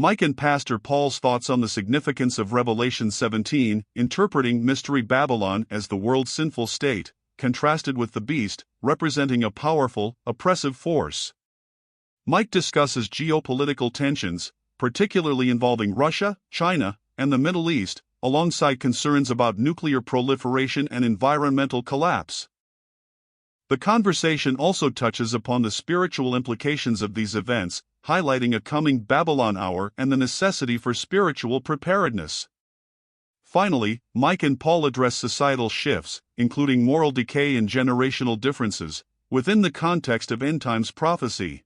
Mike and Pastor Paul's thoughts on the significance of Revelation 17, interpreting Mystery Babylon as the world's sinful state, contrasted with the beast, representing a powerful, oppressive force. Mike discusses geopolitical tensions, particularly involving Russia, China, and the Middle East, alongside concerns about nuclear proliferation and environmental collapse. The conversation also touches upon the spiritual implications of these events, highlighting a coming Babylon hour and the necessity for spiritual preparedness. Finally, Mike and Paul address societal shifts, including moral decay and generational differences, within the context of end-times prophecy.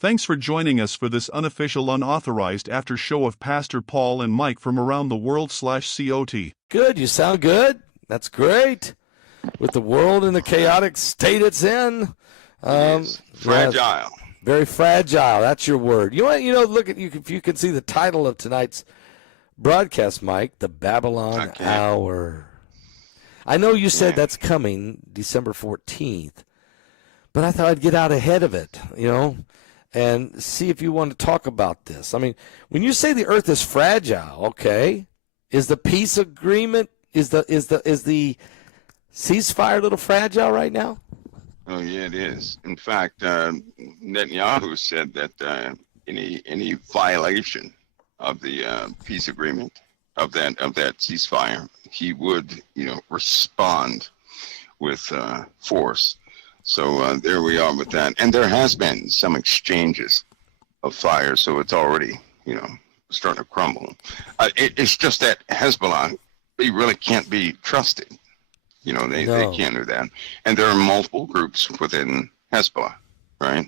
Thanks for joining us for this unofficial unauthorized after show of Pastor Paul and Mike from around the world/COT. Good, you sound good. That's great. With the world in the chaotic state it's in. Fragile. Yeah, very fragile. That's your word. Look at you. If you can see the title of tonight's broadcast, Mike, the Babylon Hour. I know you said that's coming December 14th, but I thought I'd get out ahead of it, and see if you want to talk about this. I mean, when you say the earth is fragile, okay, is the peace agreement, is the ceasefire a little fragile right now? Oh, yeah, it is. In fact, Netanyahu said that any violation of the peace agreement, of that ceasefire, he would, respond with force. So there we are with that. And there has been some exchanges of fire, so it's already, starting to crumble. It's just that Hezbollah, they really can't be trusted. They can't do that. And there are multiple groups within Hezbollah, right?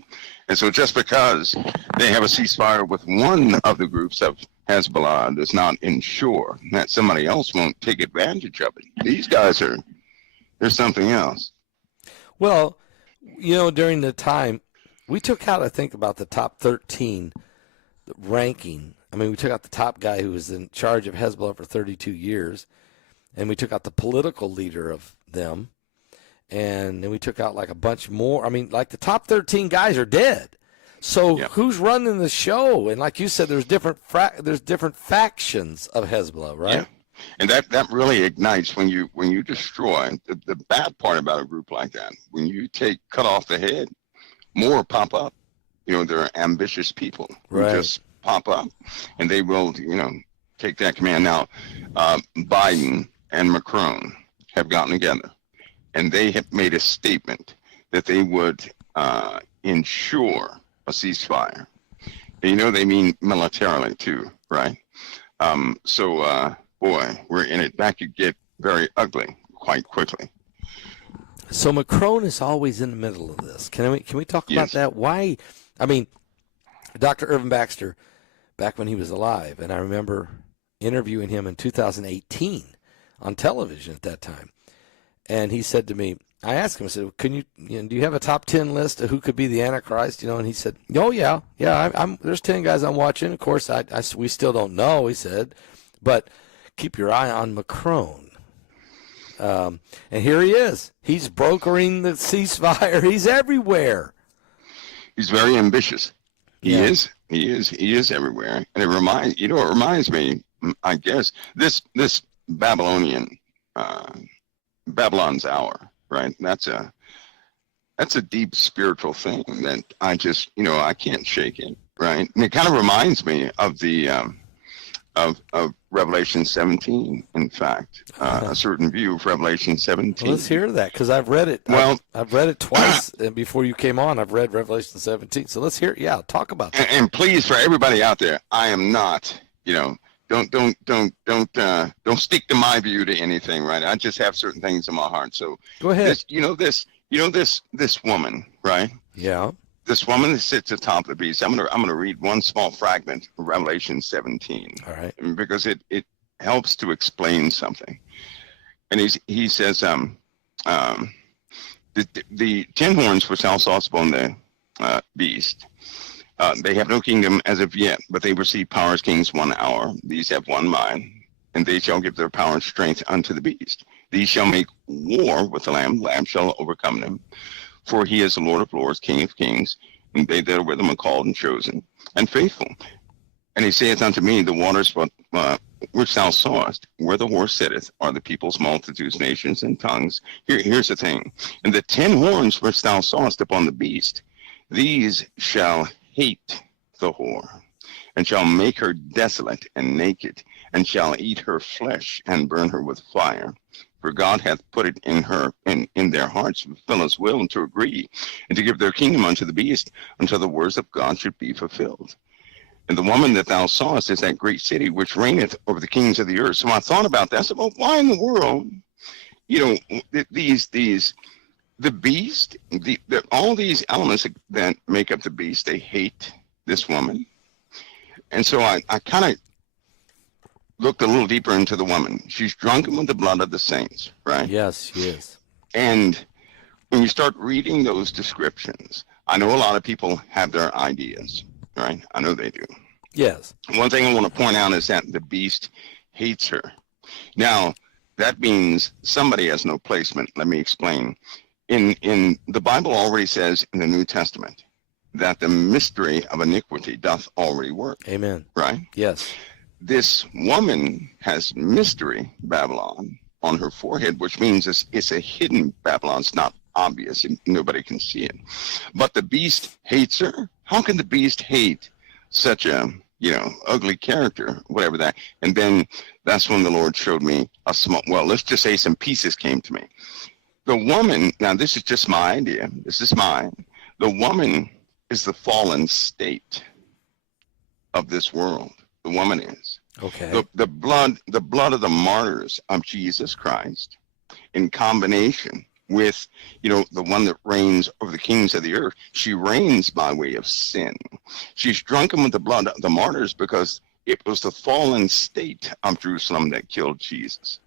And so just because they have a ceasefire with one of the groups of Hezbollah does not ensure that somebody else won't take advantage of it. These guys there's something else. Well, during the time, we took out, I think, about the top 13 ranking. I mean, we took out the top guy who was in charge of Hezbollah for 32 years. And we took out the political leader of them, and then we took out like a bunch more. I mean, like the top 13 guys are dead. So who's running the show? And like you said, there's different factions of Hezbollah, right? Yeah. And that really ignites when you destroy. The bad part about a group like that, when you cut off the head, more pop up. There are ambitious people who just pop up, and they will, take that command. Now, Biden and Macron have gotten together, and they have made a statement that they would ensure a ceasefire. And they mean militarily too, right? Boy, we're in it. That could get very ugly quite quickly. So Macron is always in the middle of this. Can we talk about that? Why? I mean, Dr. Irvin Baxter, back when he was alive, and I remember interviewing him in 2018 on television at that time. And he said to me, I asked him, I said, do you have a top 10 list of who could be the Antichrist? And he said, oh, yeah, there's 10 guys I'm watching. Of course, we still don't know, he said, but keep your eye on Macron. And here he is. He's brokering the ceasefire. He's everywhere. He's very ambitious. He is everywhere. And it reminds me, I guess, this Babylon's hour, right? That's a deep spiritual thing that I just, I can't shake it, right? And it kind of reminds me of the of Revelation 17. In fact, a certain view of Revelation 17. Well, let's hear that, because I've read it. Well, I've read it twice, and before you came on, I've read Revelation 17. So let's hear it. Yeah, talk about that. And please, for everybody out there, I am not, don't stick to my view to anything, right? I just have certain things in my heart. So go ahead. This woman, right? Yeah. This woman that sits atop the beast. I'm gonna read one small fragment of Revelation 17. All right. Because it helps to explain something. And he says the 10 horns which thou sawest upon the beast. They have no kingdom as of yet, but they receive power as kings 1 hour. These have one mind, and they shall give their power and strength unto the beast. These shall make war with the Lamb. The Lamb shall overcome them. For he is the Lord of lords, King of kings, and they that are with him are called and chosen and faithful. And he saith unto me, the waters which thou sawest, where the horse sitteth, are the peoples, multitudes, nations, and tongues. Here's the thing. And the 10 horns which thou sawest upon the beast, these shall hate the whore, and shall make her desolate and naked, and shall eat her flesh, and burn her with fire. For God hath put it in their hearts to fulfill his will, and to agree, and to give their kingdom unto the beast, until the words of God should be fulfilled. And the woman that thou sawest is that great city which reigneth over the kings of the earth. So I thought about that. I said, well, why in the world, the beast, all these elements that make up the beast, they hate this woman. And so I kind of looked a little deeper into the woman. She's drunken with the blood of the saints, right? Yes, she is. And when you start reading those descriptions, I know a lot of people have their ideas, right? I know they do. Yes. One thing I want to point out is that the beast hates her. Now, that means somebody has no placement. Let me explain. In the Bible already says in the New Testament that the mystery of iniquity doth already work. Amen. Right? Yes. This woman has mystery Babylon on her forehead, which means it's a hidden Babylon. It's not obvious. Nobody can see it. But the beast hates her. How can the beast hate such a, ugly character, whatever that? And then that's when the Lord showed me let's just say some pieces came to me. The woman, now this is just my idea. This is mine. The woman is the fallen state of this world. The woman is. Okay. The blood of the martyrs of Jesus Christ, in combination with, the one that reigns over the kings of the earth. She reigns by way of sin. She's drunken with the blood of the martyrs because it was the fallen state of Jerusalem that killed Jesus.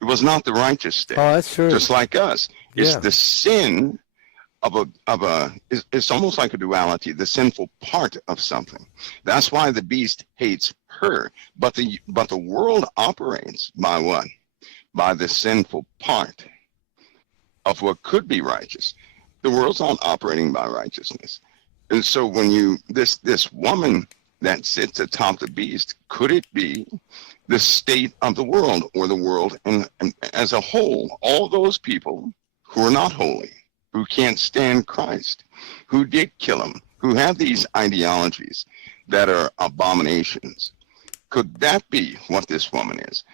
It was not the righteous state. Oh, that's true. Just like us. It's Yeah. the sin it's almost like a duality, the sinful part of something. That's why the beast hates her. But the world operates by what? By the sinful part of what could be righteous. The world's not operating by righteousness. And so when this woman that sits atop the beast, could it be the state of the world, or the world and as a whole? All those people who are not holy, who can't stand Christ, who did kill him, who have these ideologies that are abominations. Could that be what this woman is?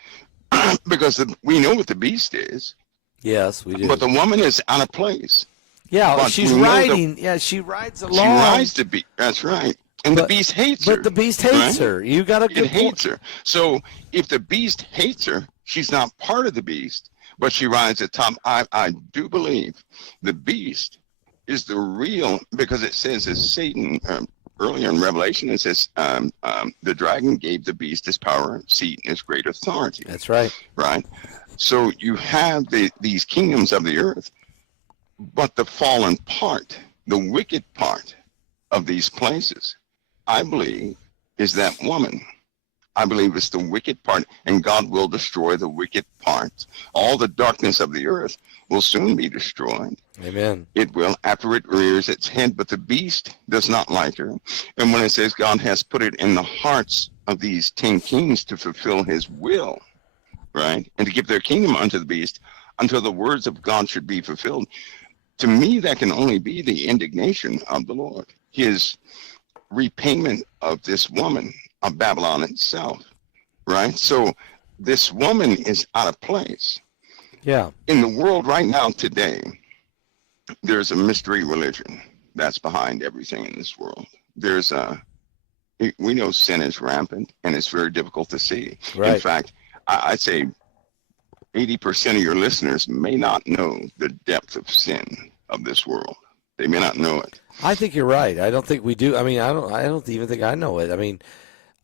Because we know what the beast is. Yes, we do. But the woman is out of place. Yeah, But she's we know riding. Yeah, she rides along. She rides the beast. That's right. And the beast hates her. But the beast hates her. You got a good It hates her. So if the beast hates her, she's not part of the beast, but she rides atop. I do believe the beast is the real, because it says as Satan, earlier in Revelation, it says the dragon gave the beast his power, seat, and his great authority. That's right. Right? So you have these kingdoms of the earth, but the fallen part, the wicked part of these places, I believe, is that woman. I believe it's the wicked part, and God will destroy the wicked parts. All the darkness of the earth will soon be destroyed. Amen. It will, after it rears its head, but the beast does not like her. And when it says God has put it in the hearts of these 10 kings to fulfill his will, right, and to give their kingdom unto the beast, until the words of God should be fulfilled, to me that can only be the indignation of the Lord, his repayment of this woman, of Babylon itself, right? So this woman is out of place. Yeah. In the world right now today, there's a mystery religion that's behind everything in this world. We know sin is rampant, and it's very difficult to see. Right. In fact, I'd say 80% of your listeners may not know the depth of sin of this world. They may not know it. I think you're right. I don't think we do. I mean, I don't even think I know it. I mean,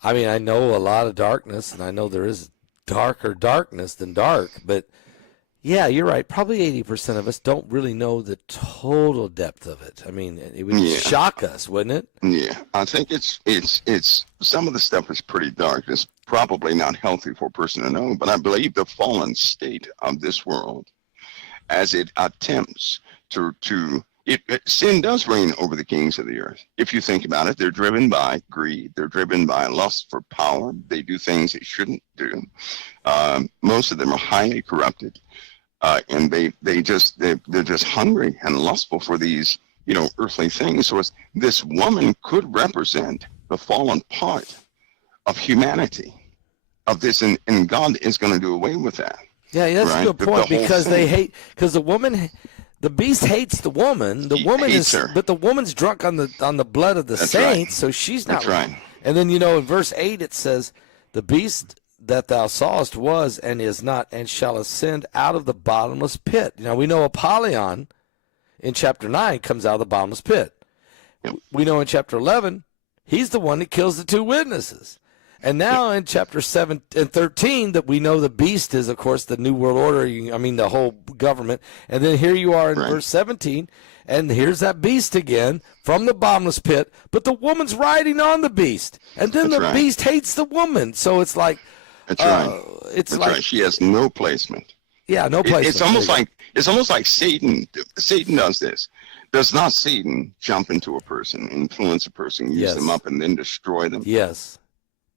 I know a lot of darkness, and I know there is darker darkness than dark. But yeah, you're right. Probably 80% of us don't really know the total depth of it. I mean, it would shock us, wouldn't it? Yeah, I think it's some of the stuff is pretty dark. It's probably not healthy for a person to know. But I believe the fallen state of this world, as it attempts to Sin does reign over the kings of the earth. If you think about it, they're driven by greed. They're driven by lust for power. They do things they shouldn't do. Most of them are highly corrupted, and they're just hungry and lustful for these earthly things. So this woman could represent the fallen part of humanity, of this, and God is going to do away with that. Yeah, that's right? A good point, because the beast hates the woman. The woman is her. But the woman's drunk on the blood of the saints, so she's not. That's right. And then in verse 8 it says, "The beast that thou sawest was and is not, and shall ascend out of the bottomless pit." We know Apollyon in chapter 9 comes out of the bottomless pit. Yep. We know in chapter 11 he's the one that kills the two witnesses. And now in chapter 7 and 13 that we know the beast is, of course, the New World Order, the whole government. And then here you are in verse 17, and here's that beast again from the bottomless pit, but the woman's riding on the beast. And then the beast hates the woman. So it's like... That's right. That's right. She has no placement. Yeah, no placement. It's almost like Satan. Satan does this. Does not Satan jump into a person, influence a person, use them up, and then destroy them? Yes.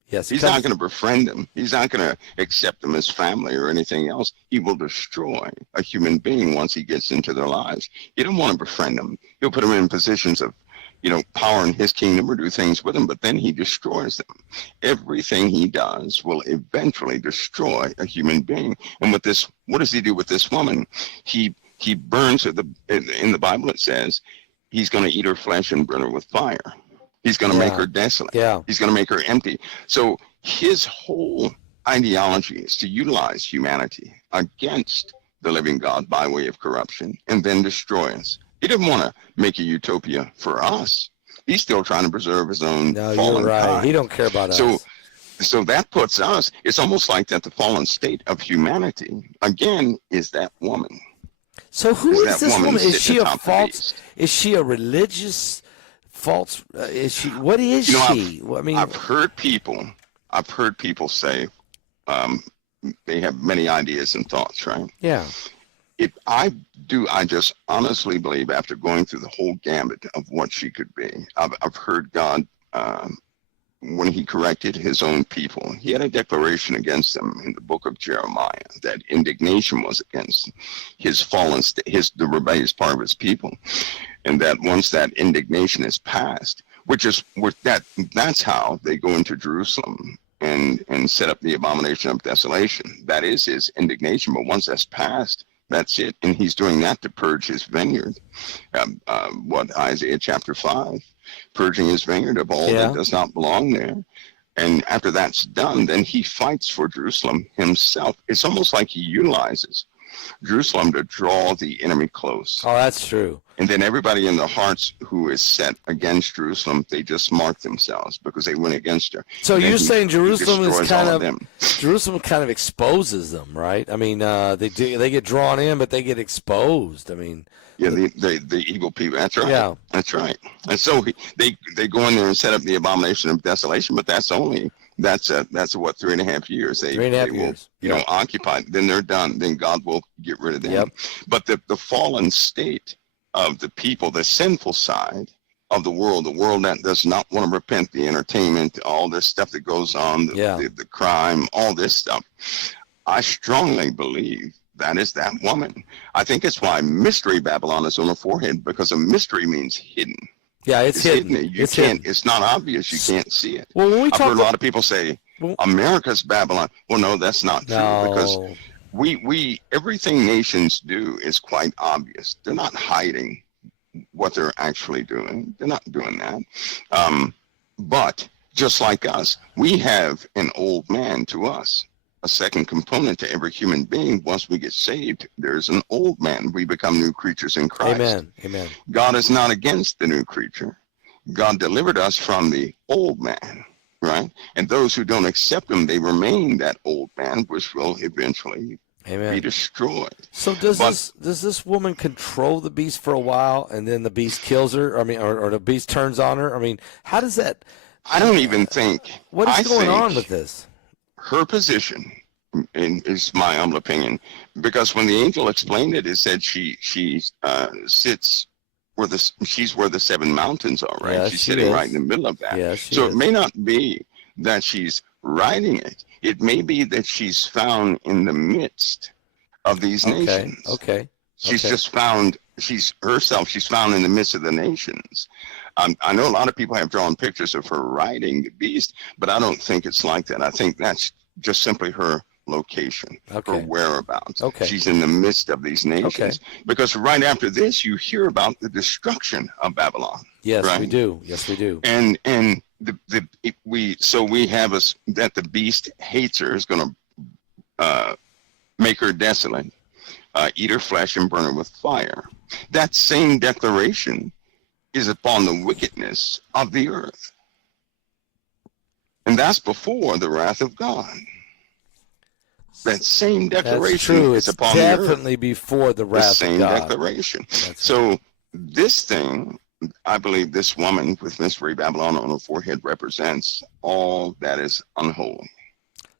Yes, he's not going to befriend them. He's not going to accept them as family or anything else. He will destroy a human being once he gets into their lives. You don't want to befriend them. He'll put them in positions of, power in his kingdom or do things with them, but then he destroys them. Everything he does will eventually destroy a human being. And with this, what does he do with this woman? He burns her. In the Bible it says he's going to eat her flesh and burn her with fire. He's going to make her desolate. Yeah. He's going to make her empty. So his whole ideology is to utilize humanity against the living God by way of corruption and then destroy us. He didn't want to make a utopia for us. He's still trying to preserve his own fallen kind. He don't care about us. So that puts us, it's almost like that the fallen state of humanity, again, is that woman. So who is this woman? Is she a false? Is she a religious... false? Is she? What is she? I've heard people say they have many ideas and thoughts, right? Yeah. I just honestly believe, after going through the whole gambit of what she could be, I've heard God when he corrected his own people, he had a declaration against them in the book of Jeremiah that indignation was against his fallen state, the rebellious part of his people. And that once that indignation is passed, that's how they go into Jerusalem and set up the abomination of desolation. That is his indignation. But once that's passed, that's it. And he's doing that to purge his vineyard. Isaiah chapter 5, purging his vineyard of all that does not belong there. And after that's done, then he fights for Jerusalem himself. It's almost like he utilizes Jerusalem to draw the enemy close. Oh, that's true. And then everybody in their hearts who is set against Jerusalem, they just mark themselves because they went against her. So you're saying Jerusalem is Jerusalem kind of exposes them, right? They get drawn in, but they get exposed. The evil people. That's right. Yeah, that's right. And so they go in there and set up the abomination of desolation, but that's what, 3.5 years. They will, occupy. Then they're done. Then God will get rid of them. Yep. But the fallen state of the people, the sinful side of the world that does not want to repent, the entertainment, all this stuff that goes on, the crime, all this stuff, I strongly believe that is that woman. I think it's why Mystery Babylon is on the forehead, because a mystery means hidden. Yeah, it's hidden. Hidden. It's not obvious. You can't see it. Well, I've heard a lot of people say, America's Babylon. Well, no, that's not true. Because we everything nations do is quite obvious. They're not hiding what they're actually doing. They're not doing that. But just like us, we have an old man to us. A second component to every human being. Once we get saved, there's an old man. We become new creatures in Christ. Amen. God is not against the new creature. God delivered us from the old man, right? And those who don't accept him, they remain that old man, which will eventually be destroyed. So does this woman control the beast for a while, and then the beast kills her? Or the beast turns on her? How does that? I don't even think. What is going on with this? Her position, is my humble opinion, because when the angel explained it, it said she sits she's where the seven mountains are, right? Yes, She's she sitting is. right in the middle of that. Yes, she So is. it may not be that she's riding it. It may be that she's found in the midst of these nations. Okay. She's just found, she's found in the midst of the nations. I know a lot of people have drawn pictures of her riding the beast, but I don't think it's like that. I think that's just simply her location, her whereabouts. She's in the midst of these nations. Because right after this, you hear about the destruction of Babylon. Yes, right? we do. Yes, we do. And we have us that the beast hates her, is going to make her desolate, eat her flesh and burn her with fire. That same declaration is upon the wickedness of the earth. And that's before the wrath of God. That same declaration is upon the earth. Definitely before the wrath of God. The same declaration. So this thing, I believe this woman with Mystery Babylon on her forehead represents all that is unholy.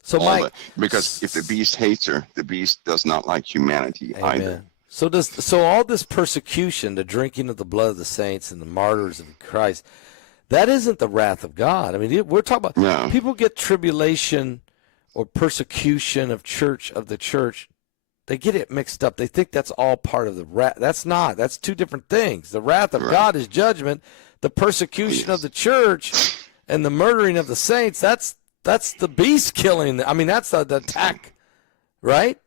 So Mike, because if the beast hates her, the beast does not like humanity either. So all this persecution, the drinking of the blood of the saints and the martyrs of Christ, that isn't the wrath of God. I mean, we're talking about people get tribulation or persecution of the church. They get it mixed up. They think that's all part of the wrath. That's not. That's two different things. The wrath of God is judgment. The persecution of the church and the murdering of the saints, that's the beast killing. I mean, that's the attack, right?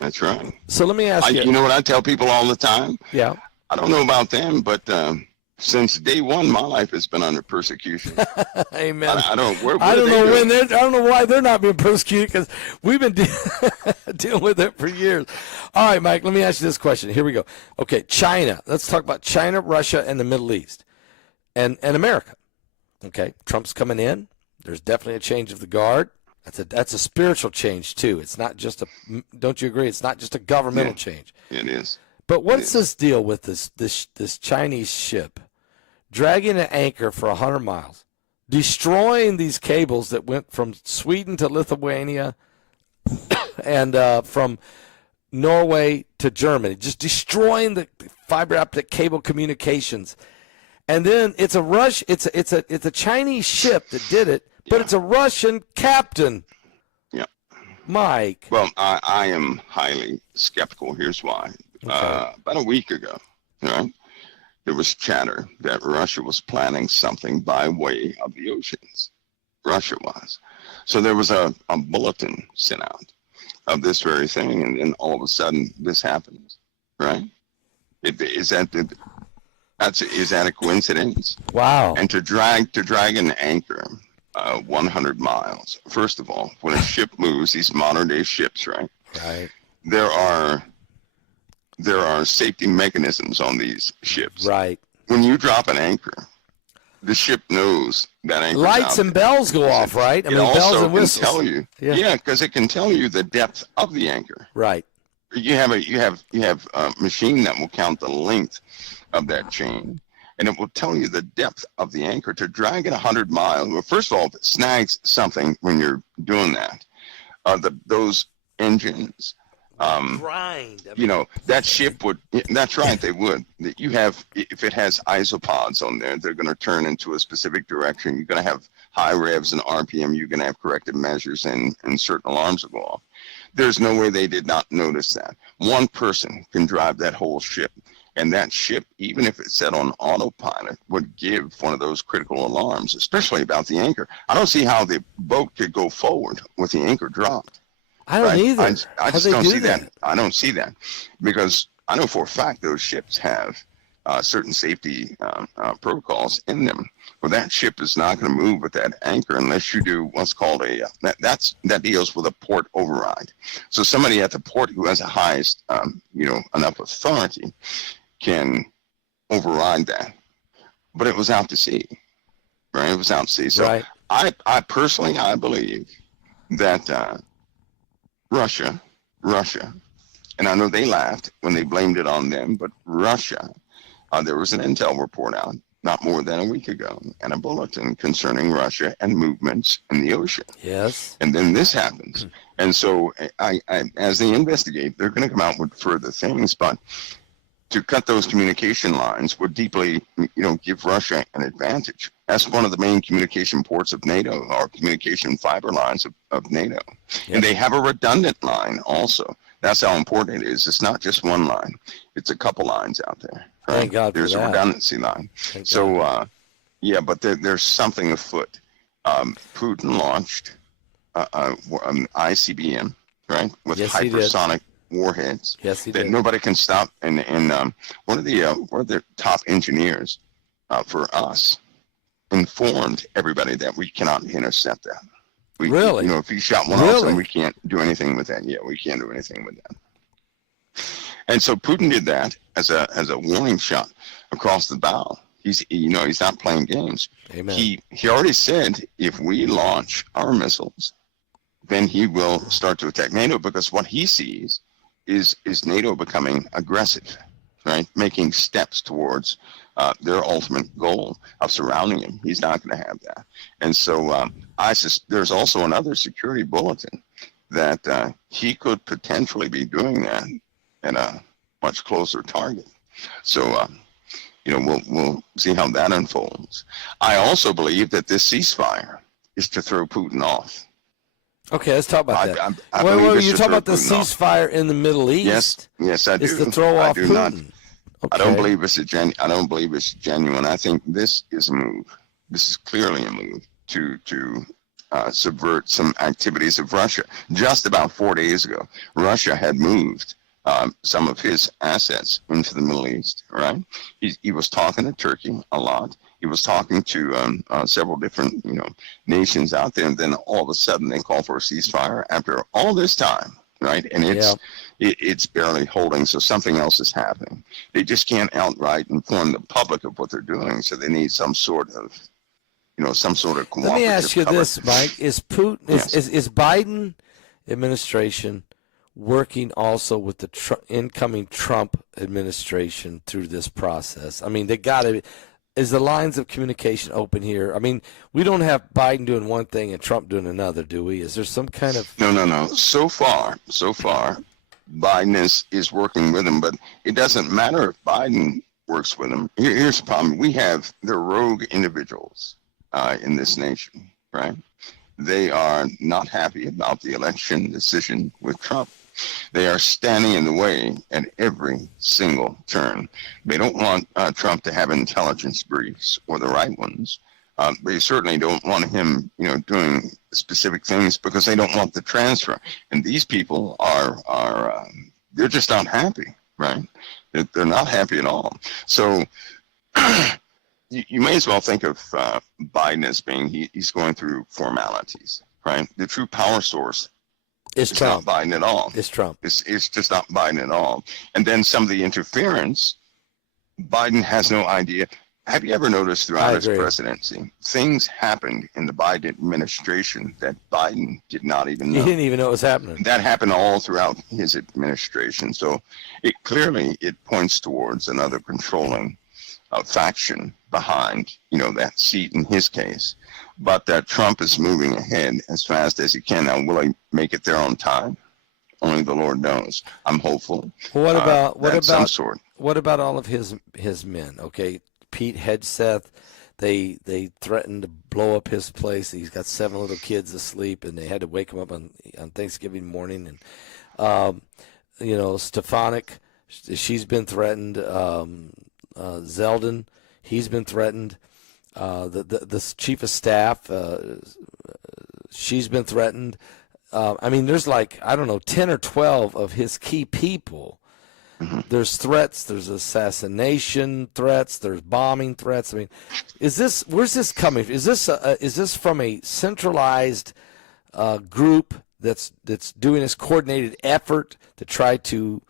That's right. So let me ask you. You know what I tell people all the time? Yeah. I don't know about them, but since day one, my life has been under persecution. Amen. I don't know why they're not being persecuted, because we've been dealing with it for years. All right, Mike, let me ask you this question. Here we go. Okay, China. Let's talk about China, Russia, and the Middle East, and America. Okay, Trump's coming in. There's definitely a change of the guard. That's a spiritual change too. It's not just don't you agree? It's not just a governmental change. It is. But what's this deal with this Chinese ship dragging an anchor for 100 miles, destroying these cables that went from Sweden to Lithuania and from Norway to Germany, just destroying the fiber optic cable communications? And then it's a Chinese ship that did it, but it's a Russian captain. Yeah. Mike. Well, I am highly skeptical. Here's why. About a week ago, right, there was chatter that Russia was planning something by way of the oceans. Russia was. So there was a bulletin sent out of this very thing, and then all of a sudden this happens, right? Is that a coincidence? Wow. And to drag an anchor 100 miles. First of all, when a ship moves, these modern day ships, right? Right. There are safety mechanisms on these ships. Right. When you drop an anchor, the ship knows that anchor. Lights and bells go off, right? I mean, bells and whistles. Can tell you. Yeah, because it can tell you the depth of the anchor. Right. You have a machine that will count the length of that chain, and it will tell you the depth of the anchor. To drag it 100 miles. Well, first of all, if it snags something when you're doing that, those engines. Grind. That ship would. That's right. They would. If it has isopods on there, they're going to turn into a specific direction. You're going to have high revs and RPM. You're going to have corrective measures, and certain alarms will go off. There's no way they did not notice that. One person can drive that whole ship, and that ship, even if it's set on autopilot, would give one of those critical alarms, especially about the anchor. I don't see how the boat could go forward with the anchor dropped. I don't either. I just don't see that. I don't see that, because I know for a fact those ships have certain safety protocols in them. Well, that ship is not going to move with that anchor unless you do what's called that deals with a port override. So somebody at the port who has the highest enough authority can override that. But it was out to sea, right? It was out to sea. So I personally believe that. Russia, and I know they laughed when they blamed it on them, but Russia, there was an intel report out not more than a week ago, and a bulletin concerning Russia and movements in the ocean. Yes. And then this happens. And so I as they investigate, they're going to come out with further things, but to cut those communication lines would deeply, give Russia an advantage. That's one of the main communication ports of NATO, or communication fiber lines of NATO. Yep. And they have a redundant line also. That's how important it is. It's not just one line. It's a couple lines out there. Right? Thank God There's for that. a redundancy line. Thank so, God. but there's something afoot. Putin launched an ICBM, right, with hypersonic warheads that nobody can stop. And one of the top engineers for us informed everybody that we cannot intercept that. Really? If he shot one off, then we can't do anything with that. Yeah, we can't do anything with that. And so Putin did that as a warning shot across the bow. He's not playing games. Amen. He already said if we launch our missiles, then he will start to attack NATO, because what he sees is NATO becoming aggressive, right? Making steps towards their ultimate goal of surrounding him. He's not going to have that. And so there's also another security bulletin that he could potentially be doing that at a much closer target. So, we'll see how that unfolds. I also believe that this ceasefire is to throw Putin off. Okay, let's talk about that. Wait, you're talking about the ceasefire in the Middle East? Yes, I do. It's to throw off Putin. Not. Okay. I don't believe it's genuine. I think this is a move. This is clearly a move to subvert some activities of Russia. Just about 4 days ago, Russia had moved some of his assets into the Middle East, right? He was talking to Turkey a lot. He was talking to several different, nations out there, and then all of a sudden they call for a ceasefire after all this time, right? And it's barely holding, so something else is happening. They just can't outright inform the public of what they're doing, so they need some sort of cooperative. Let me ask you this, Mike: is Biden administration working also with the incoming Trump administration through this process? I mean, they got to. Is the lines of communication open here? I mean, we don't have Biden doing one thing and Trump doing another, do we? Is there some kind of... No. So far, Biden is working with him, but it doesn't matter if Biden works with him. Here's the problem. They're rogue individuals in this nation, right? They are not happy about the election decision with Trump. They are standing in the way at every single turn. They don't want Trump to have intelligence briefs, or the right ones. They certainly don't want him, doing specific things, because they don't want the transfer. And these people are they're just not happy, right? They're not happy at all. So you may as well think of Biden as being he's going through formalities, right? The true power source. It's Trump. Not Biden at all. It's Trump. It's just not Biden at all. And then some of the interference, Biden has no idea. Have you ever noticed throughout his presidency, things happened in the Biden administration that Biden did not even know? He didn't even know it was happening. That happened all throughout his administration. So it points towards another controlling faction behind, that seat in his case. But that Trump is moving ahead as fast as he can. Now, will he make it there on time? Only the Lord knows. I'm hopeful. Well, what about all of his men? Okay, Pete Hegseth, they threatened to blow up his place. He's got 7 little kids asleep, and they had to wake him up on Thanksgiving morning. And Stefanik, she's been threatened. Zeldin, he's been threatened. The chief of staff, she's been threatened. There's 10 or 12 of his key people. Mm-hmm. There's threats. There's assassination threats. There's bombing threats. Where's this coming? Is this from a centralized group that's doing this coordinated effort to try to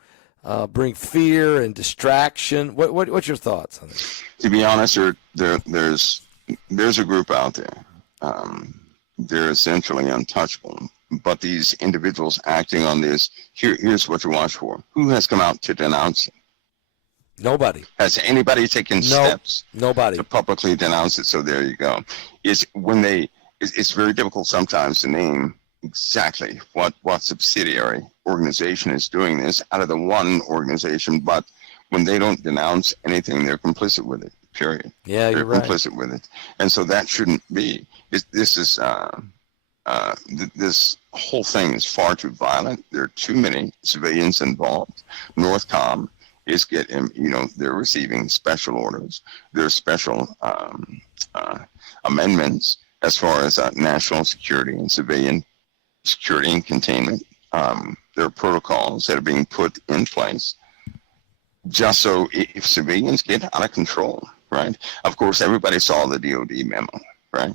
bring fear and distraction? What's your thoughts on this? To be honest, there's a group out there. They're essentially untouchable. But these individuals acting on this, here's what to watch for. Who has come out to denounce it? Nobody. Has anybody taken steps? Nobody. To publicly denounce it? So there you go. It's very difficult sometimes to name exactly what subsidiary organization is doing this out of the one organization, but when they don't denounce anything, they're complicit with it. Period. Yeah, they're you're right. complicit with it, and so that shouldn't be. This whole thing is far too violent. There are too many civilians involved. Northcom is getting, they're receiving special orders. There's special amendments as far as national security and civilian security and containment. There are protocols that are being put in place just so if civilians get out of control, right? Of course, everybody saw the DOD memo, right?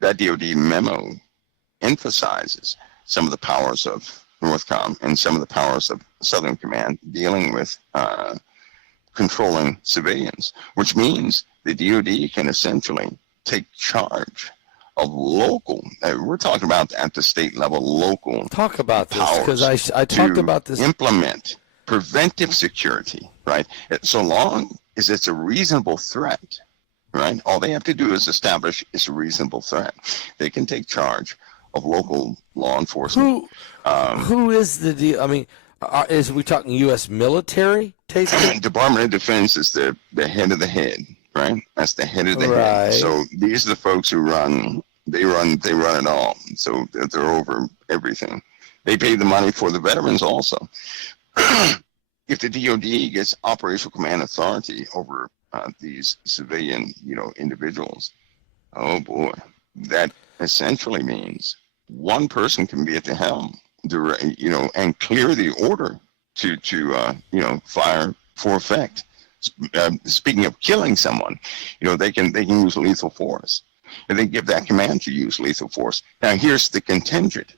That DOD memo emphasizes some of the powers of Northcom and some of the powers of Southern Command dealing with controlling civilians, which means the DOD can essentially take charge of local, we're talking about at the state level, local Talk about this, powers because I talked about this. Implement preventive security, right? So long as it's a reasonable threat, right? All they have to do is establish it's a reasonable threat. They can take charge of local law enforcement. Who is the deal? I mean, is we talking U.S. military? Department of Defense is the head of the head, right? That's the head of the head. So these are the folks who run. They run it all. So they're over everything. They pay the money for the veterans also. If the DOD gets operational command authority over these civilian, individuals, oh boy, that essentially means one person can be at the helm, and clear the order to fire for effect. Speaking of killing someone, they can use lethal force, and they give that command to use lethal force. Now, here's the contingent: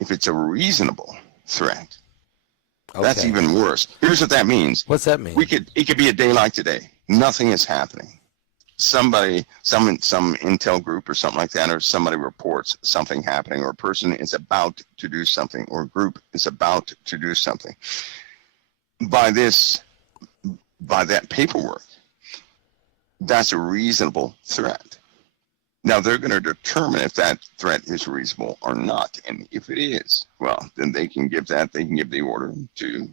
if it's a reasonable threat. Okay. That's even worse. Here's what that means. What's that mean? It could be a day like today. Nothing is happening. Some intel group or something like that, or somebody reports something happening, or a person is about to do something, or a group is about to do something. By that paperwork, that's a reasonable threat. Now, they're going to determine if that threat is reasonable or not. And if it is, well, then they can give the order to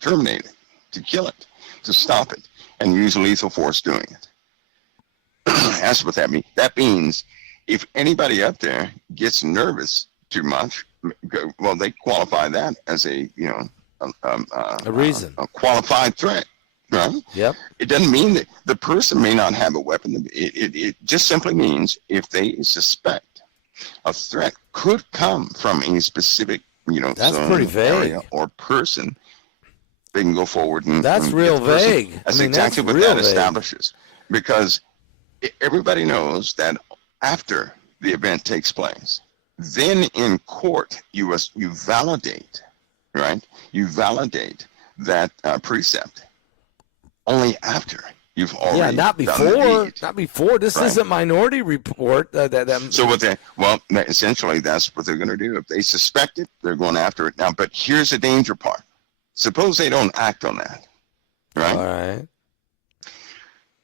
terminate it, to kill it, to stop it, and use lethal force doing it. That's what that means. That means if anybody up there gets nervous too much, well, they qualify that as a reason, a qualified threat. Right? Yep. It doesn't mean that the person may not have a weapon. It just simply means if they suspect a threat could come from a specific, that's pretty vague, area or person, they can go forward and that's real vague. That's exactly what that establishes, because everybody knows that after the event takes place, then in court you validate, right? You validate that precept. Only after you've already not before. Not before. This isn't Minority Report. So essentially that's what they're going to do. If they suspect it, they're going after it now. But here's the danger part. Suppose they don't act on that, right? All right.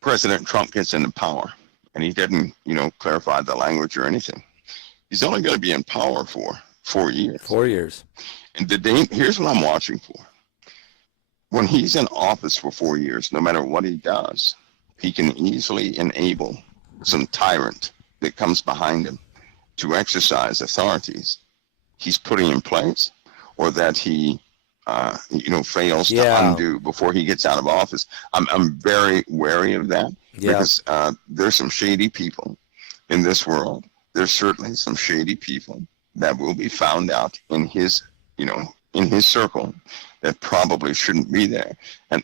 President Trump gets into power, and he didn't, clarify the language or anything. He's only going to be in power for 4 years. 4 years. And here's what I'm watching for. When he's in office for 4 years, no matter what he does, he can easily enable some tyrant that comes behind him to exercise authorities he's putting in place, or that he, fails to undo before he gets out of office. I'm very wary of that because there's some shady people in this world. There's certainly some shady people that will be found out in his circle that probably shouldn't be there.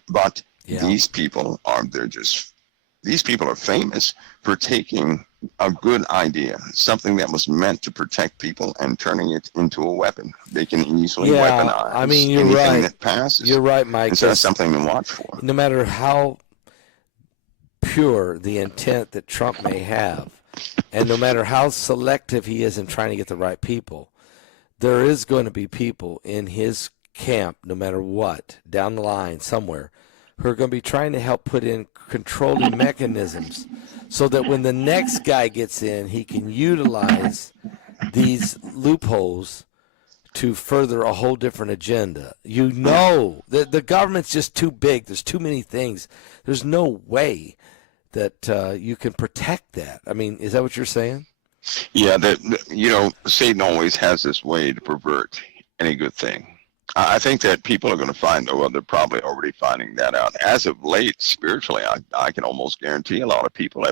But these people are famous for taking a good idea, something that was meant to protect people, and turning it into a weapon. They can easily weaponize anything that passes. You're right, Mike. So that's something to watch for. No matter how pure the intent that Trump may have, and no matter how selective he is in trying to get the right people, there is going to be people in his camp, no matter what, down the line somewhere, who are going to be trying to help put in controlling mechanisms so that when the next guy gets in, he can utilize these loopholes to further a whole different agenda. You know, the government's just too big. There's too many things. There's no way that you can protect that. I mean, is that what you're saying? Yeah, Satan always has this way to pervert any good thing. I think that people are going to find, they're probably already finding that out. As of late, spiritually, I can almost guarantee a lot of people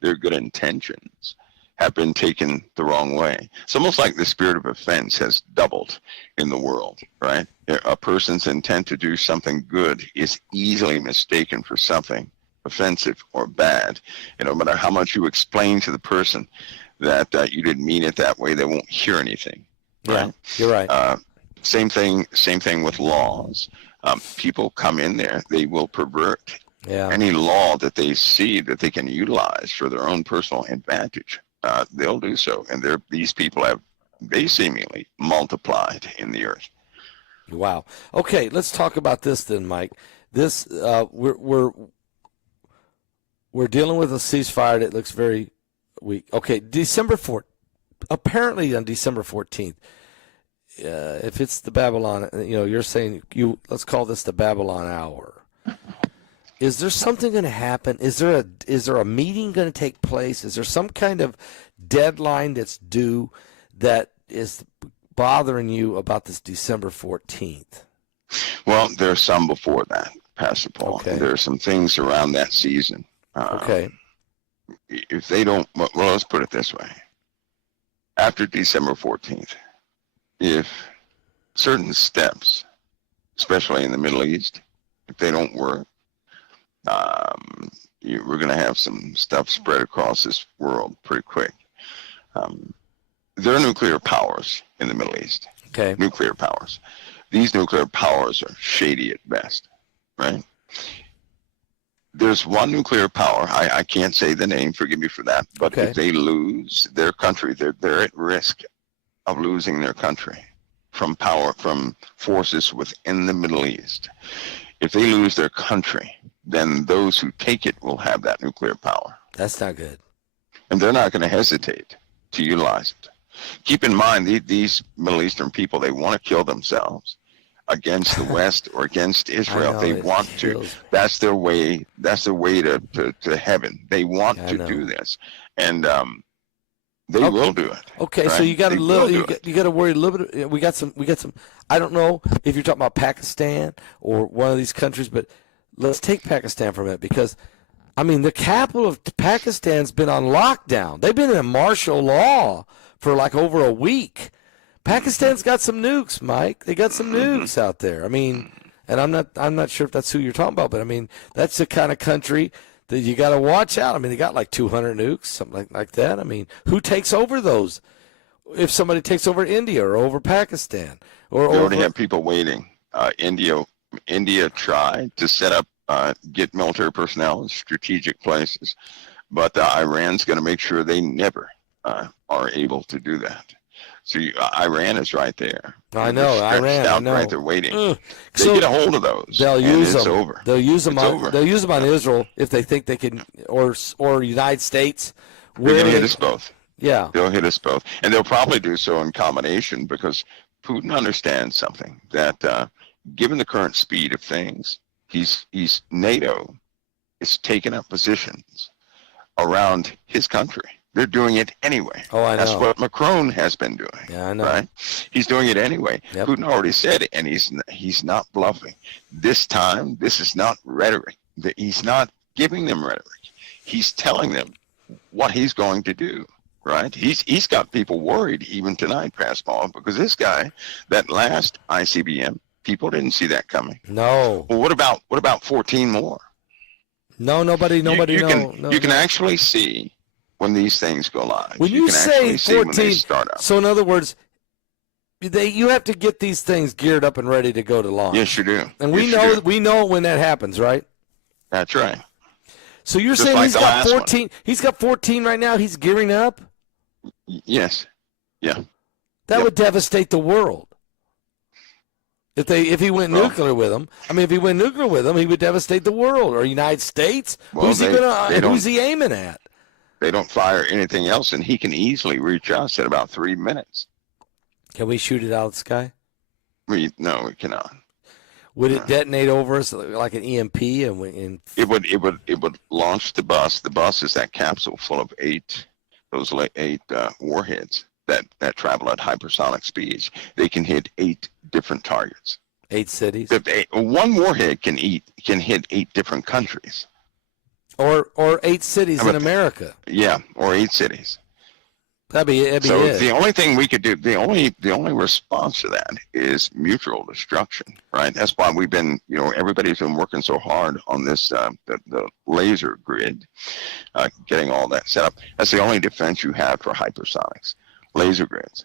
their good intentions have been taken the wrong way. It's almost like the spirit of offense has doubled in the world, right? A person's intent to do something good is easily mistaken for something offensive or bad. No matter how much you explain to the person that you didn't mean it that way, they won't hear anything. Right? Yeah, you're right. Same thing with laws. People come in there, they will pervert any law that they see that they can utilize for their own personal advantage. They'll do so, and these people they seemingly multiplied in the earth. Wow. Okay, let's talk about this then, Mike. This we're dealing with a ceasefire that looks very weak. Okay, apparently on December 14th. If it's the Babylon, you're saying let's call this the Babylon hour. Is there something going to happen? Is there a meeting going to take place? Is there some kind of deadline that's due that is bothering you about this December 14th? Well, there's some before that, Pastor Paul. Okay. There are some things around that season. Okay. If they don't, well, let's put it this way. After December 14th, if certain steps, especially in the Middle East, if they don't work, we're going to have some stuff spread across this world pretty quick. There are nuclear powers in the Middle East. Okay. Nuclear powers. These nuclear powers are shady at best, right? There's one nuclear power. I can't say the name. Forgive me for that. But okay. If they lose their country, they're at risk of losing their country from forces within the Middle East. If they lose their country, then those who take it will have that nuclear power. That's not good. And they're not going to hesitate to utilize it. Keep in mind, these Middle Eastern people, they want to kill themselves against the West or against Israel. They want to. That's their way. That's their way to heaven. They want to do this. And they will do it. Okay, right? So you got to worry a little bit. We got some. I don't know if you're talking about Pakistan or one of these countries, but let's take Pakistan for a minute because, I mean, the capital of Pakistan's been on lockdown. They've been in martial law for like over a week. Pakistan's got some nukes, Mike. They got some nukes out there. I mean, and I'm not sure if that's who you're talking about, but I mean, that's the kind of country that you got to watch out. I mean, they got like 200 nukes, something like that. I mean, who takes over those? If somebody takes over India or over Pakistan, or they already have people waiting. India tried to set up, get military personnel in strategic places, but Iran's going to make sure they never are able to do that. So Iran is right there. I know, Iran. I know. Right there waiting. They get a hold of those. They'll use them. Over. They'll use them on. They'll use them on Israel if they think they can, or United States. They're going to hit us both. Yeah, they'll hit us both, and they'll probably do so in combination because Putin understands something that, given the current speed of things, NATO is taking up positions around his country. They're doing it anyway. Oh, I know. That's what Macron has been doing. Yeah, I know. Right? He's doing it anyway. Yep. Putin already said it, and he's not bluffing. This time, this is not rhetoric. He's not giving them rhetoric. He's telling them what he's going to do. Right? He's got people worried even tonight, Pastor Paul, because this guy, that last ICBM, people didn't see that coming. No. Well, what about 14 more? No, nobody You can actually see when these things go live. When you say 14, start up. So in other words, you have to get these things geared up and ready to go to launch. Yes, you do. And we know when that happens, right? That's right. So you're saying he's got 14? One. He's got 14 right now. He's gearing up. Yes. Yeah. That would devastate the world. If he went nuclear with them, if he went nuclear with them, he would devastate the world or United States. Well, who's he aiming at? They don't fire anything else, and he can easily reach us in about 3 minutes. Can we shoot it out of the sky? No, we cannot. Would it detonate over us like an EMP? It would launch the bus. The bus is that capsule full of eight warheads that travel at hypersonic speeds. They can hit 8 different targets. 8 cities. One warhead can hit 8 different countries. Or 8 cities in America. Yeah, or 8 cities. That'd be so it. The only thing we could do, the only response to that is mutual destruction, right? That's why we've been, everybody's been working so hard on this, the laser grid, getting all that set up. That's the only defense you have for hypersonics, laser grids.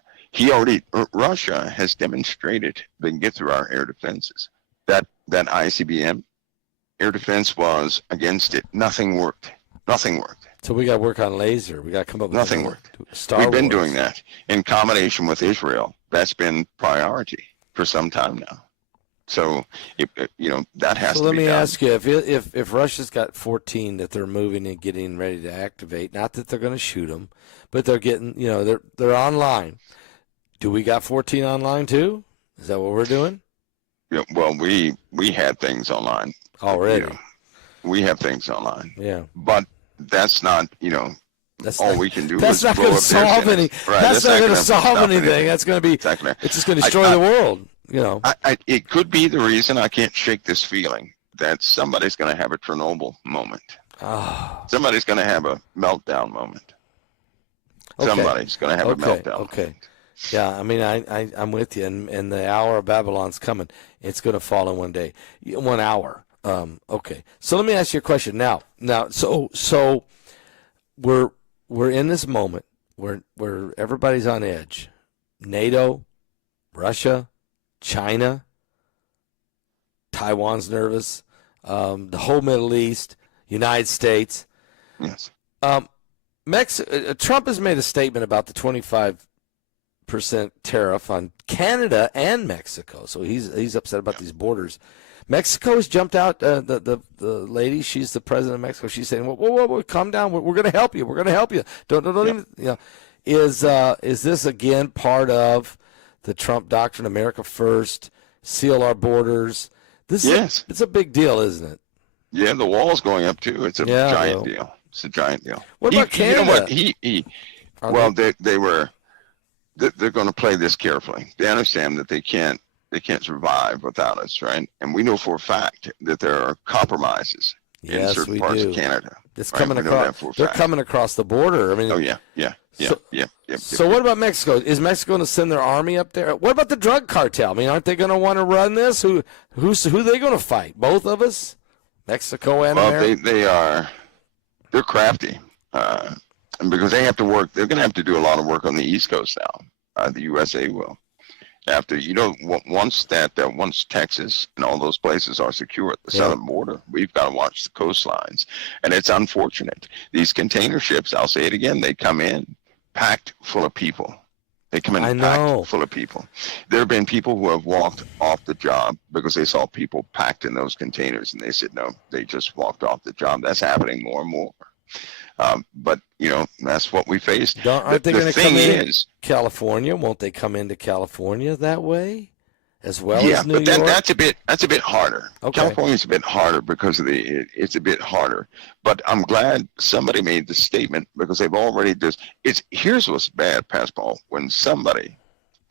Russia has demonstrated they can get through our air defenses. That ICBM air defense was against it. Nothing worked. So we got to work on laser. We got to come up with nothing worked. Star We've been Wars. doing that in combination with Israel. That's been priority for some time now. So that has to be done. So let me ask you: if Russia's got 14 that they're moving and getting ready to activate, not that they're going to shoot them, but they're getting, they're online. Do we got 14 online too? Is that what we're doing? Yeah. Well, we had things online already. We have things online. Yeah. But that's not, all we can do is blow up their cities. Right. That's not going to solve anything. That's going to be, exactly. It's just going to destroy the world, It could be the reason I can't shake this feeling that somebody's going to have a Chernobyl moment. Oh. Somebody's going to have a meltdown moment. Okay. Somebody's going to have a meltdown moment. Yeah, I mean, I'm with you, and the hour of Babylon's coming. It's going to fall in one day, 1 hour. Okay, so let me ask you a question now. So we're in this moment where everybody's on edge. NATO, Russia, China, Taiwan's nervous, the whole Middle East, United States. Yes. Trump has made a statement about the 25% tariff on Canada and Mexico, so he's upset about these borders. Mexico has jumped out. The lady, she's the president of Mexico. She's saying, "Whoa, calm down. We're going to help you. We're going to help you. Don't even." Is this again part of the Trump doctrine? America first. Seal our borders. Yes. It's a big deal, isn't it? Yeah, the wall's going up too. It's a giant deal. It's a giant deal. What about Canada? You know what? They're going to play this carefully. They understand that they can't survive without us, right? And we know for a fact that there are compromises in certain parts of Canada. It's coming across. They're coming across the border. I mean, So what about Mexico? Is Mexico going to send their army up there? What about the drug cartel? I mean, aren't they going to want to run this? Who are they going to fight? Both of us, Mexico and America. They're crafty, and because they have to work. They're going to have to do a lot of work on the East Coast now. The USA will. After once Texas and all those places are secure at the southern border, we've got to watch the coastlines, and it's unfortunate. These container ships, I'll say it again, they come in packed full of people. They come in packed full of people. There have been people who have walked off the job because they saw people packed in those containers, and they said no, they just walked off the job. That's happening more and more. But that's what we faced. Aren't they going to come in California? Won't they come into California that way, as well as New York? Yeah, but that's a bit harder. Okay. California's a bit harder because of it's a bit harder. But I'm glad somebody made the statement because they've already here's what's bad, Pastor Paul. When somebody,